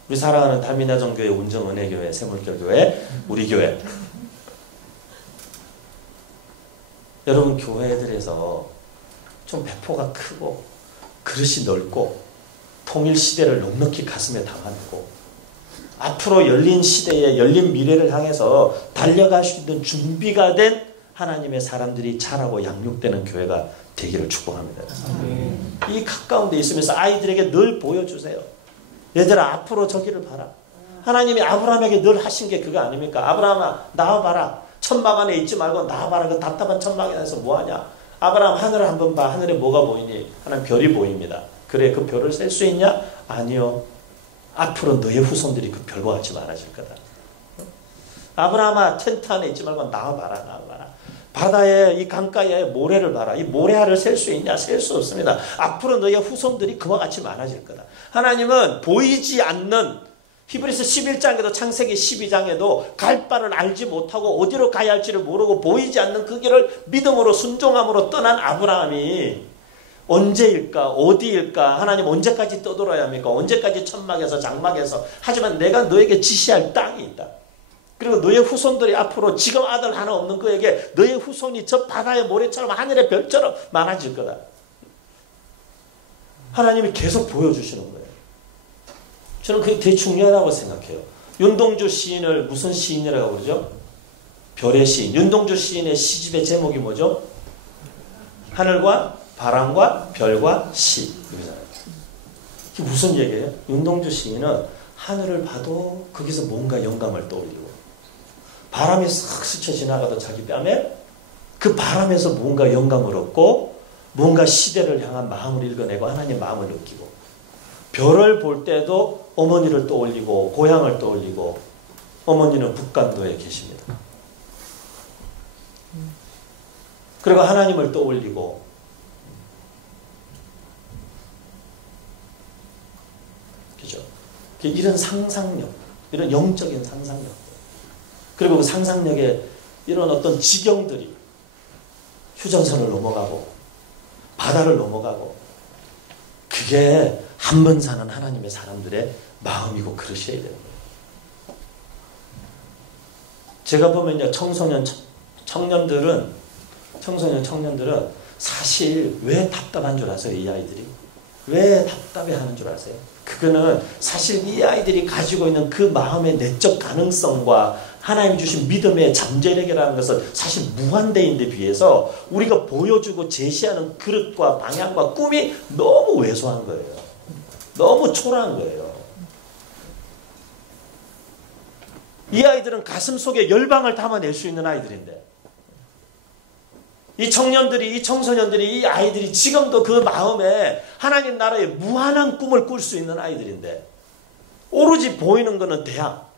우리 사랑하는 달미나정교회, 운정은혜교회, 새물결교회, 우리 교회 여러분 교회들에서 좀 배포가 크고 그릇이 넓고 통일시대를 넉넉히 가슴에 담아놓고 앞으로 열린 시대에 열린 미래를 향해서 달려갈 수 있는 준비가 된 하나님의 사람들이 자라고 양육되는 교회가 되기를 축복합니다. 이 가까운 데 있으면서 아이들에게 늘 보여주세요. 얘들아 앞으로 저기를 봐라. 하나님이 아브라함에게 늘 하신 게 그거 아닙니까? 아브라함아 나와봐라. 천막 안에 있지 말고 나와봐라. 그 답답한 천막 안에서 뭐하냐. 아브라함 하늘을 한번 봐. 하늘에 뭐가 보이니? 하나님 별이 보입니다. 그래 그 별을 셀 수 있냐? 아니요. 앞으로 너의 후손들이 그 별과 같이 많아질 거다. 아브라함아 텐트 안에 있지 말고 나와봐라. 나와봐라. 바다에 이 강가에 모래를 봐라. 이 모래알을 셀 수 있냐? 셀 수 없습니다. 앞으로 너의 후손들이 그와 같이 많아질 거다. 하나님은 보이지 않는 히브리서 11장에도 창세기 12장에도 갈 바를 알지 못하고 어디로 가야 할지를 모르고 보이지 않는 그 길을 믿음으로 순종함으로 떠난 아브라함이 언제일까? 어디일까? 하나님 언제까지 떠돌아야 합니까? 언제까지 천막에서 장막에서 하지만 내가 너에게 지시할 땅이 있다. 그리고 너의 후손들이 앞으로 지금 아들 하나 없는 그에게 너의 후손이 저 바다의 모래처럼 하늘의 별처럼 많아질 거다. 하나님이 계속 보여주시는 거예요. 저는 그게 되게 중요하다고 생각해요. 윤동주 시인을 무슨 시인이라고 그러죠? 별의 시인. 윤동주 시인의 시집의 제목이 뭐죠? 하늘과 바람과 별과 시. 이거잖아요. 이게 무슨 얘기예요? 윤동주 시인은 하늘을 봐도 거기서 뭔가 영감을 떠올리고 바람이 싹 스쳐 지나가도 자기 뺨에 그 바람에서 뭔가 영감을 얻고 뭔가 시대를 향한 마음을 읽어내고 하나님의 마음을 느끼고 별을 볼 때도 어머니를 떠올리고 고향을 떠올리고 어머니는 북간도에 계십니다. 그리고 하나님을 떠올리고 그죠? 이런 상상력, 이런 영적인 상상력 그리고 그 상상력에 이런 어떤 지경들이 휴전선을 넘어가고 바다를 넘어가고 그게 한 번 사는 하나님의 사람들의 마음이고 그러셔야 되는 거예요. 제가 보면요 청년들은 사실 왜 답답한 줄 아세요? 이 아이들이 왜 답답해하는 줄 아세요? 그거는 사실 이 아이들이 가지고 있는 그 마음의 내적 가능성과 하나님 주신 믿음의 잠재력이라는 것은 사실 무한대인데 비해서 우리가 보여주고 제시하는 그릇과 방향과 꿈이 너무 왜소한 거예요. 너무 초라한 거예요. 이 아이들은 가슴 속에 열방을 담아낼 수 있는 아이들인데, 이 청년들이, 이 청소년들이, 이 아이들이 지금도 그 마음에 하나님 나라의 무한한 꿈을 꿀 수 있는 아이들인데, 오로지 보이는 거는 대학,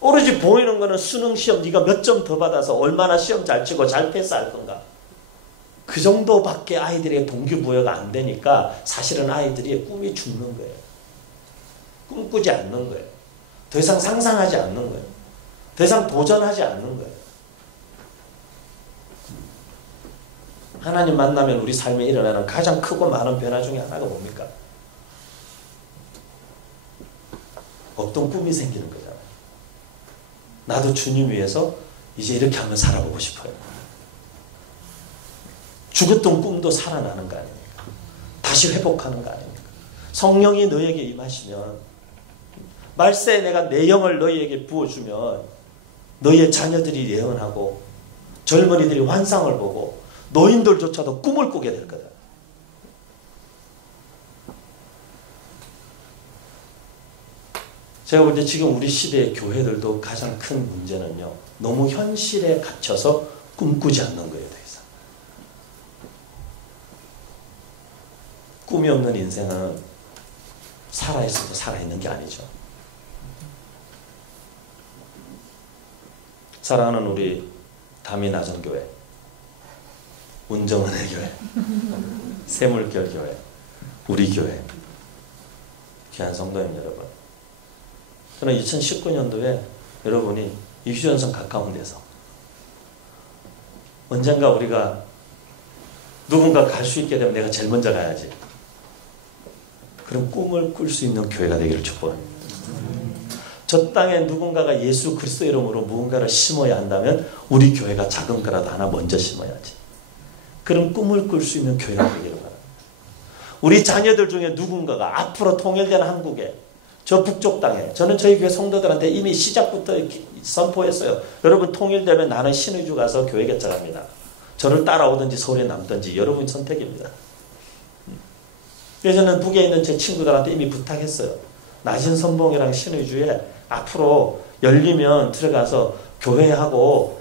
오로지 보이는 거는 수능 시험 네가 몇 점 더 받아서 얼마나 시험 잘 치고 잘 패스할 건가, 그 정도밖에 아이들의 동기부여가 안 되니까 사실은 아이들이 꿈이 죽는 거예요. 꿈꾸지 않는 거예요. 더 이상 상상하지 않는 거예요. 더 이상 도전하지 않는 거예요. 하나님 만나면 우리 삶에 일어나는 가장 크고 많은 변화 중에 하나가 뭡니까? 없던 꿈이 생기는 거잖아요. 나도 주님 위해서 이제 이렇게 한번 살아보고 싶어요. 죽었던 꿈도 살아나는 거 아닙니까? 다시 회복하는 거 아닙니까? 성령이 너에게 임하시면, 말세에 내가 내 영을 너희에게 부어주면 너희의 자녀들이 예언하고 젊은이들이 환상을 보고 노인들조차도 꿈을 꾸게 될 거다. 제가 볼 때 지금 우리 시대의 교회들도 가장 큰 문제는요, 너무 현실에 갇혀서 꿈꾸지 않는 거예요. 더 이상. 꿈이 없는 인생은 살아있어도 살아있는 게 아니죠. 사랑하는 우리 다미나전교회, 운정은혜 교회, 새물결 교회, 우리 교회, 귀한 성도님 여러분, 저는 2019년도에 여러분이 이 휴전선 가까운 데서 언젠가 우리가 누군가 갈 수 있게 되면 내가 제일 먼저 가야지, 그런 꿈을 꿀 수 있는 교회가 되기를 축복합니다. 저 땅에 누군가가 예수 그리스도 이름으로 무언가를 심어야 한다면 우리 교회가 작은 거라도 하나 먼저 심어야지. 그런 꿈을 꿀 수 있는 교회가 되기를 바랍니다. 우리 자녀들 중에 누군가가 앞으로 통일된 한국에, 저 북쪽 땅에, 저는 저희 교회 성도들한테 이미 시작부터 선포했어요. 여러분 통일되면 나는 신의주 가서 교회 개척합니다. 저를 따라오든지 서울에 남든지 여러분 선택입니다. 그래서 저는 북에 있는 제 친구들한테 이미 부탁했어요. 낮은 선봉이랑 신의주에 앞으로 열리면 들어가서 교회하고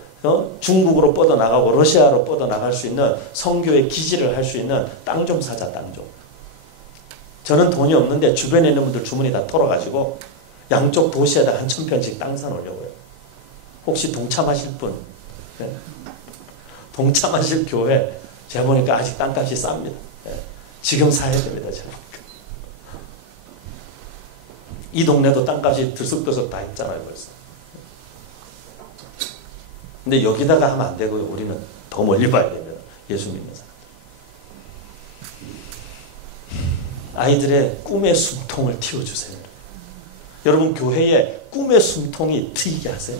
중국으로 뻗어나가고 러시아로 뻗어나갈 수 있는 선교의 기지를 할 수 있는 땅 좀 사자, 땅 좀. 저는 돈이 없는데 주변에 있는 분들 주머니 다 털어가지고 양쪽 도시에다 한 1000평씩 땅 사놓으려고요. 혹시 동참하실 분? 네. 동참하실 교회, 제가 보니까 아직 땅값이 쌉니다. 네. 지금 사야 됩니다. 제가 보니까. 이 동네도 땅값이 들썩들썩 다 했잖아요, 벌써. 근데 여기다가 하면 안 되고요. 우리는 더 멀리 봐야 됩니다. 예수 믿는 사람. 아이들의 꿈의 숨통을 틔워주세요. 여러분 교회에 꿈의 숨통이 트이게 하세요.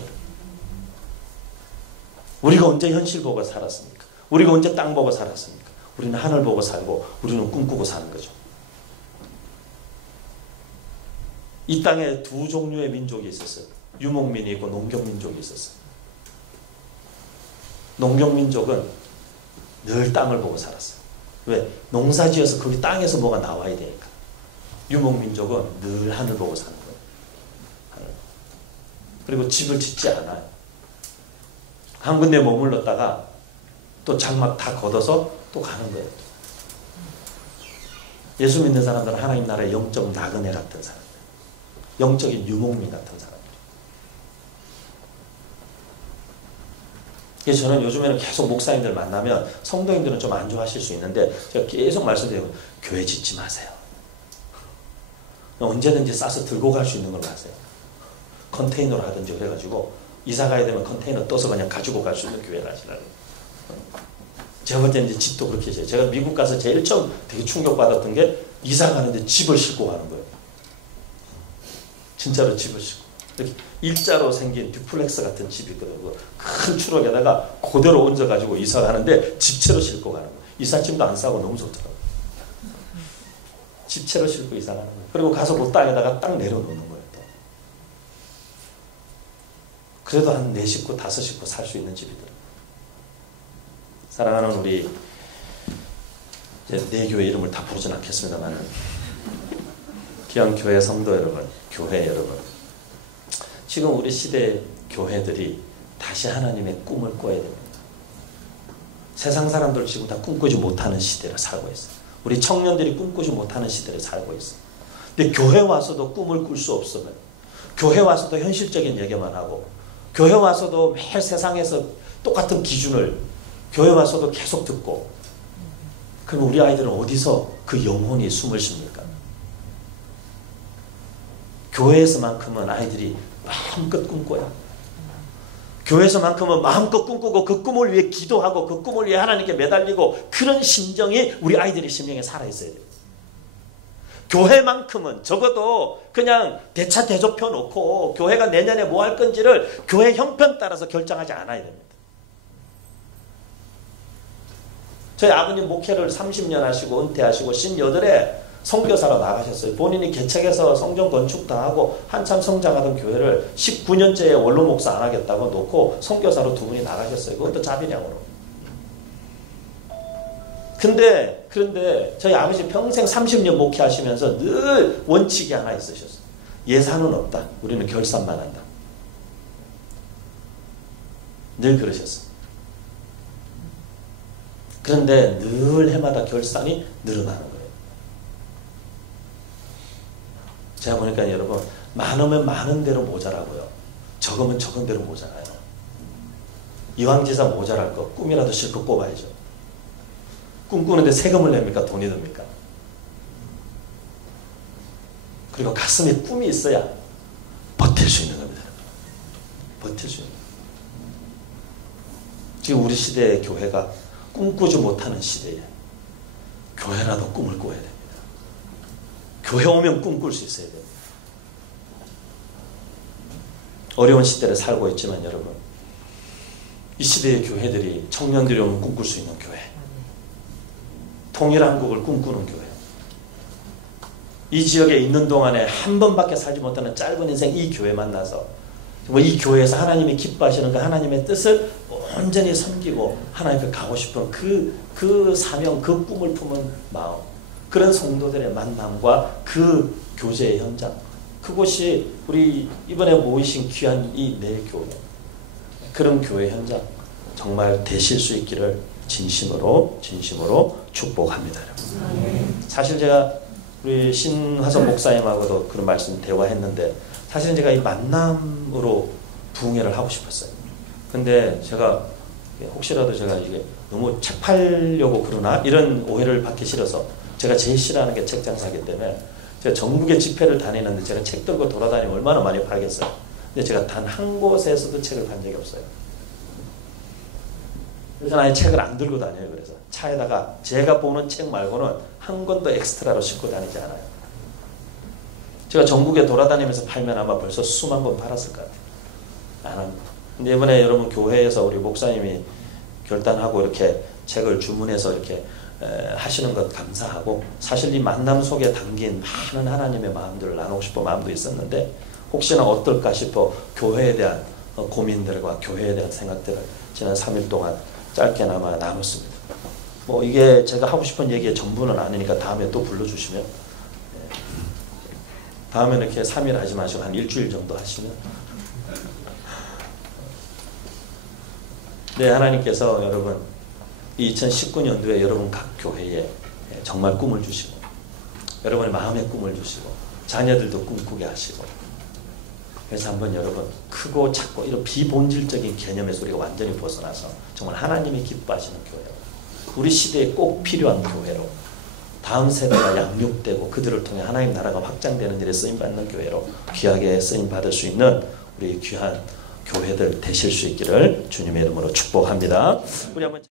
우리가 언제 현실 보고 살았습니까? 우리가 언제 땅 보고 살았습니까? 우리는 하늘 보고 살고 우리는 꿈꾸고 사는 거죠. 이 땅에 두 종류의 민족이 있었어요. 유목민이 있고 농경민족이 있었어요. 농경민족은 늘 땅을 보고 살았어요. 왜? 농사지어서 거기 땅에서 뭐가 나와야 되니까. 유목민족은 늘 하늘 보고 사는 거예요. 하늘. 그리고 집을 짓지 않아요. 한 군데 머물렀다가 또 장막 다 걷어서 또 가는 거예요. 예수 믿는 사람들은 하나님 나라의 영적 나그네 같은 사람, 영적인 유목민 같은 사람들. 그래서 저는 요즘에는 계속 목사님들 만나면 성도님들은 좀 안 좋아하실 수 있는데 제가 계속 말씀드리고, 교회 짓지 마세요. 언제든지 싸서 들고 갈 수 있는 걸로 하세요. 컨테이너로 하든지 그래가지고 이사 가야 되면 컨테이너 떠서 그냥 가지고 갈 수 있는 교회를 하시라고. 제가 볼 때는 이제 집도 그렇게 해요. 제가 미국 가서 제일 처음 되게 충격받았던 게 이사 가는데 집을 싣고 가는 거예요. 진짜로 집을 싣고. 이렇게 일자로 생긴 듀플렉스 같은 집이 있거든요. 큰 추럭에다가 그대로 얹어가지고 이사 가는데 집채로 싣고 가는 거예요. 이삿짐도 안 싸고 너무 좋더라고요. 집채로 싣고 이사 가는 거예요. 그리고 가서 그 땅에다가 딱 내려놓는 거예요. 또. 그래도 한 4식구, 5식구 살 수 있는 집이더라고요. 사랑하는 우리 이제 내 교회 이름을 다 부르진 않겠습니다만, 귀한 교회 성도 여러분, 교회 여러분, 지금 우리 시대 교회들이 다시 하나님의 꿈을 꿔야 됩니다. 세상 사람들 지금 다 꿈꾸지 못하는 시대를 살고 있어요. 우리 청년들이 꿈꾸지 못하는 시대를 살고 있어요. 근데 교회 와서도 꿈을 꿀 수 없으면, 교회 와서도 현실적인 얘기만 하고, 교회 와서도 매일 세상에서 똑같은 기준을 교회 와서도 계속 듣고, 그럼 우리 아이들은 어디서 그 영혼이 숨을 쉽니까? 교회에서만큼은 아이들이 마음껏 꿈꿔야, 교회에서만큼은 마음껏 꿈꾸고 그 꿈을 위해 기도하고 그 꿈을 위해 하나님께 매달리고, 그런 심정이 우리 아이들의 심령에 살아있어야 돼요. 교회만큼은 적어도 그냥 대차 대조표 놓고 교회가 내년에 뭐 할 건지를 교회 형편 따라서 결정하지 않아야 됩니다. 저희 아버님 목회를 30년 하시고 은퇴하시고 58에 선교사로 나가셨어요. 본인이 개척해서 성전 건축 다 하고 한참 성장하던 교회를 19년째에 원로 목사 안 하겠다고 놓고 선교사로 두 분이 나가셨어요. 그것도 자비량으로. 그런데 저희 아버지 평생 30년 목회하시면서 늘 원칙이 하나 있으셨어요. 예산은 없다. 우리는 결산만 한다. 늘 그러셨어요. 그런데 늘 해마다 결산이 늘어나는 거예요. 제가 보니까 여러분, 많으면 많은 대로 모자라고요. 적으면 적은 대로 모자라요. 이왕지사 모자랄 거 꿈이라도 실컷 꿔봐야죠. 꿈꾸는데 세금을 냅니까? 돈이 듭니까? 그리고 가슴에 꿈이 있어야 버틸 수 있는 겁니다. 버틸 수 있는. 지금 우리 시대의 교회가 꿈꾸지 못하는 시대에 교회라도 꿈을 꿔야 됩니다. 교회 오면 꿈꿀 수 있어야 됩니다. 어려운 시대를 살고 있지만 여러분, 이 시대의 교회들이 청년들이 오면 꿈꿀 수 있는 교회, 통일한국을 꿈꾸는 교회, 이 지역에 있는 동안에 한 번밖에 살지 못하는 짧은 인생 이 교회 만나서 이 교회에서 하나님이 기뻐하시는 그 하나님의 뜻을 온전히 섬기고 하나님 앞에 가고 싶은 그 사명, 그 꿈을 품은 마음, 그런 성도들의 만남과 그 교제의 현장, 그곳이 우리 이번에 모이신 귀한 이 내 교회, 그런 교회 현장 정말 되실 수 있기를 진심으로 축복합니다. 사실 제가 우리 신화성 목사님하고도 그런 말씀 대화했는데, 사실은 제가 이 만남으로 부흥회를 하고 싶었어요. 근데 제가 혹시라도 제가 이게 너무 책 팔려고 그러나 이런 오해를 받기 싫어서, 제가 제일 싫어하는 게 책 장사기 때문에 제가 전국에 집회를 다니는데 제가 책 들고 돌아다니면 얼마나 많이 팔겠어요. 근데 제가 단 한 곳에서도 책을 판 적이 없어요. 그래서 아예 책을 안 들고 다녀요. 그래서 차에다가 제가 보는 책 말고는 한 권도 엑스트라로 싣고 다니지 않아요. 제가 전국에 돌아다니면서 팔면 아마 벌써 수만 권 팔았을 것 같아요. 안 합니다. 근데 이번에 여러분 교회에서 우리 목사님이 결단하고 이렇게 책을 주문해서 이렇게 하시는 것 감사하고, 사실 이 만남 속에 담긴 많은 하나님의 마음들을 나누고 싶은 마음도 있었는데, 혹시나 어떨까 싶어 교회에 대한 고민들과 교회에 대한 생각들을 지난 3일 동안 짧게나마 나눴습니다. 뭐 이게 제가 하고 싶은 얘기의 전부는 아니니까 다음에 또 불러주시면, 다음에 이렇게 3일 하지 마시고 한 일주일 정도 하시면, 네, 하나님께서 여러분 2019년도에 여러분 각 교회에 정말 꿈을 주시고, 여러분의 마음의 꿈을 주시고, 자녀들도 꿈꾸게 하시고, 그래서 한번 여러분 크고 작고 이런 비본질적인 개념에서 우리가 완전히 벗어나서 정말 하나님이 기뻐하시는 교회로, 우리 시대에 꼭 필요한 교회로, 다음 세대가 양육되고 그들을 통해 하나님 나라가 확장되는 일에 쓰임받는 교회로 귀하게 쓰임받을 수 있는 우리 귀한 교회들 되실 수 있기를 주님의 이름으로 축복합니다. 우리 한번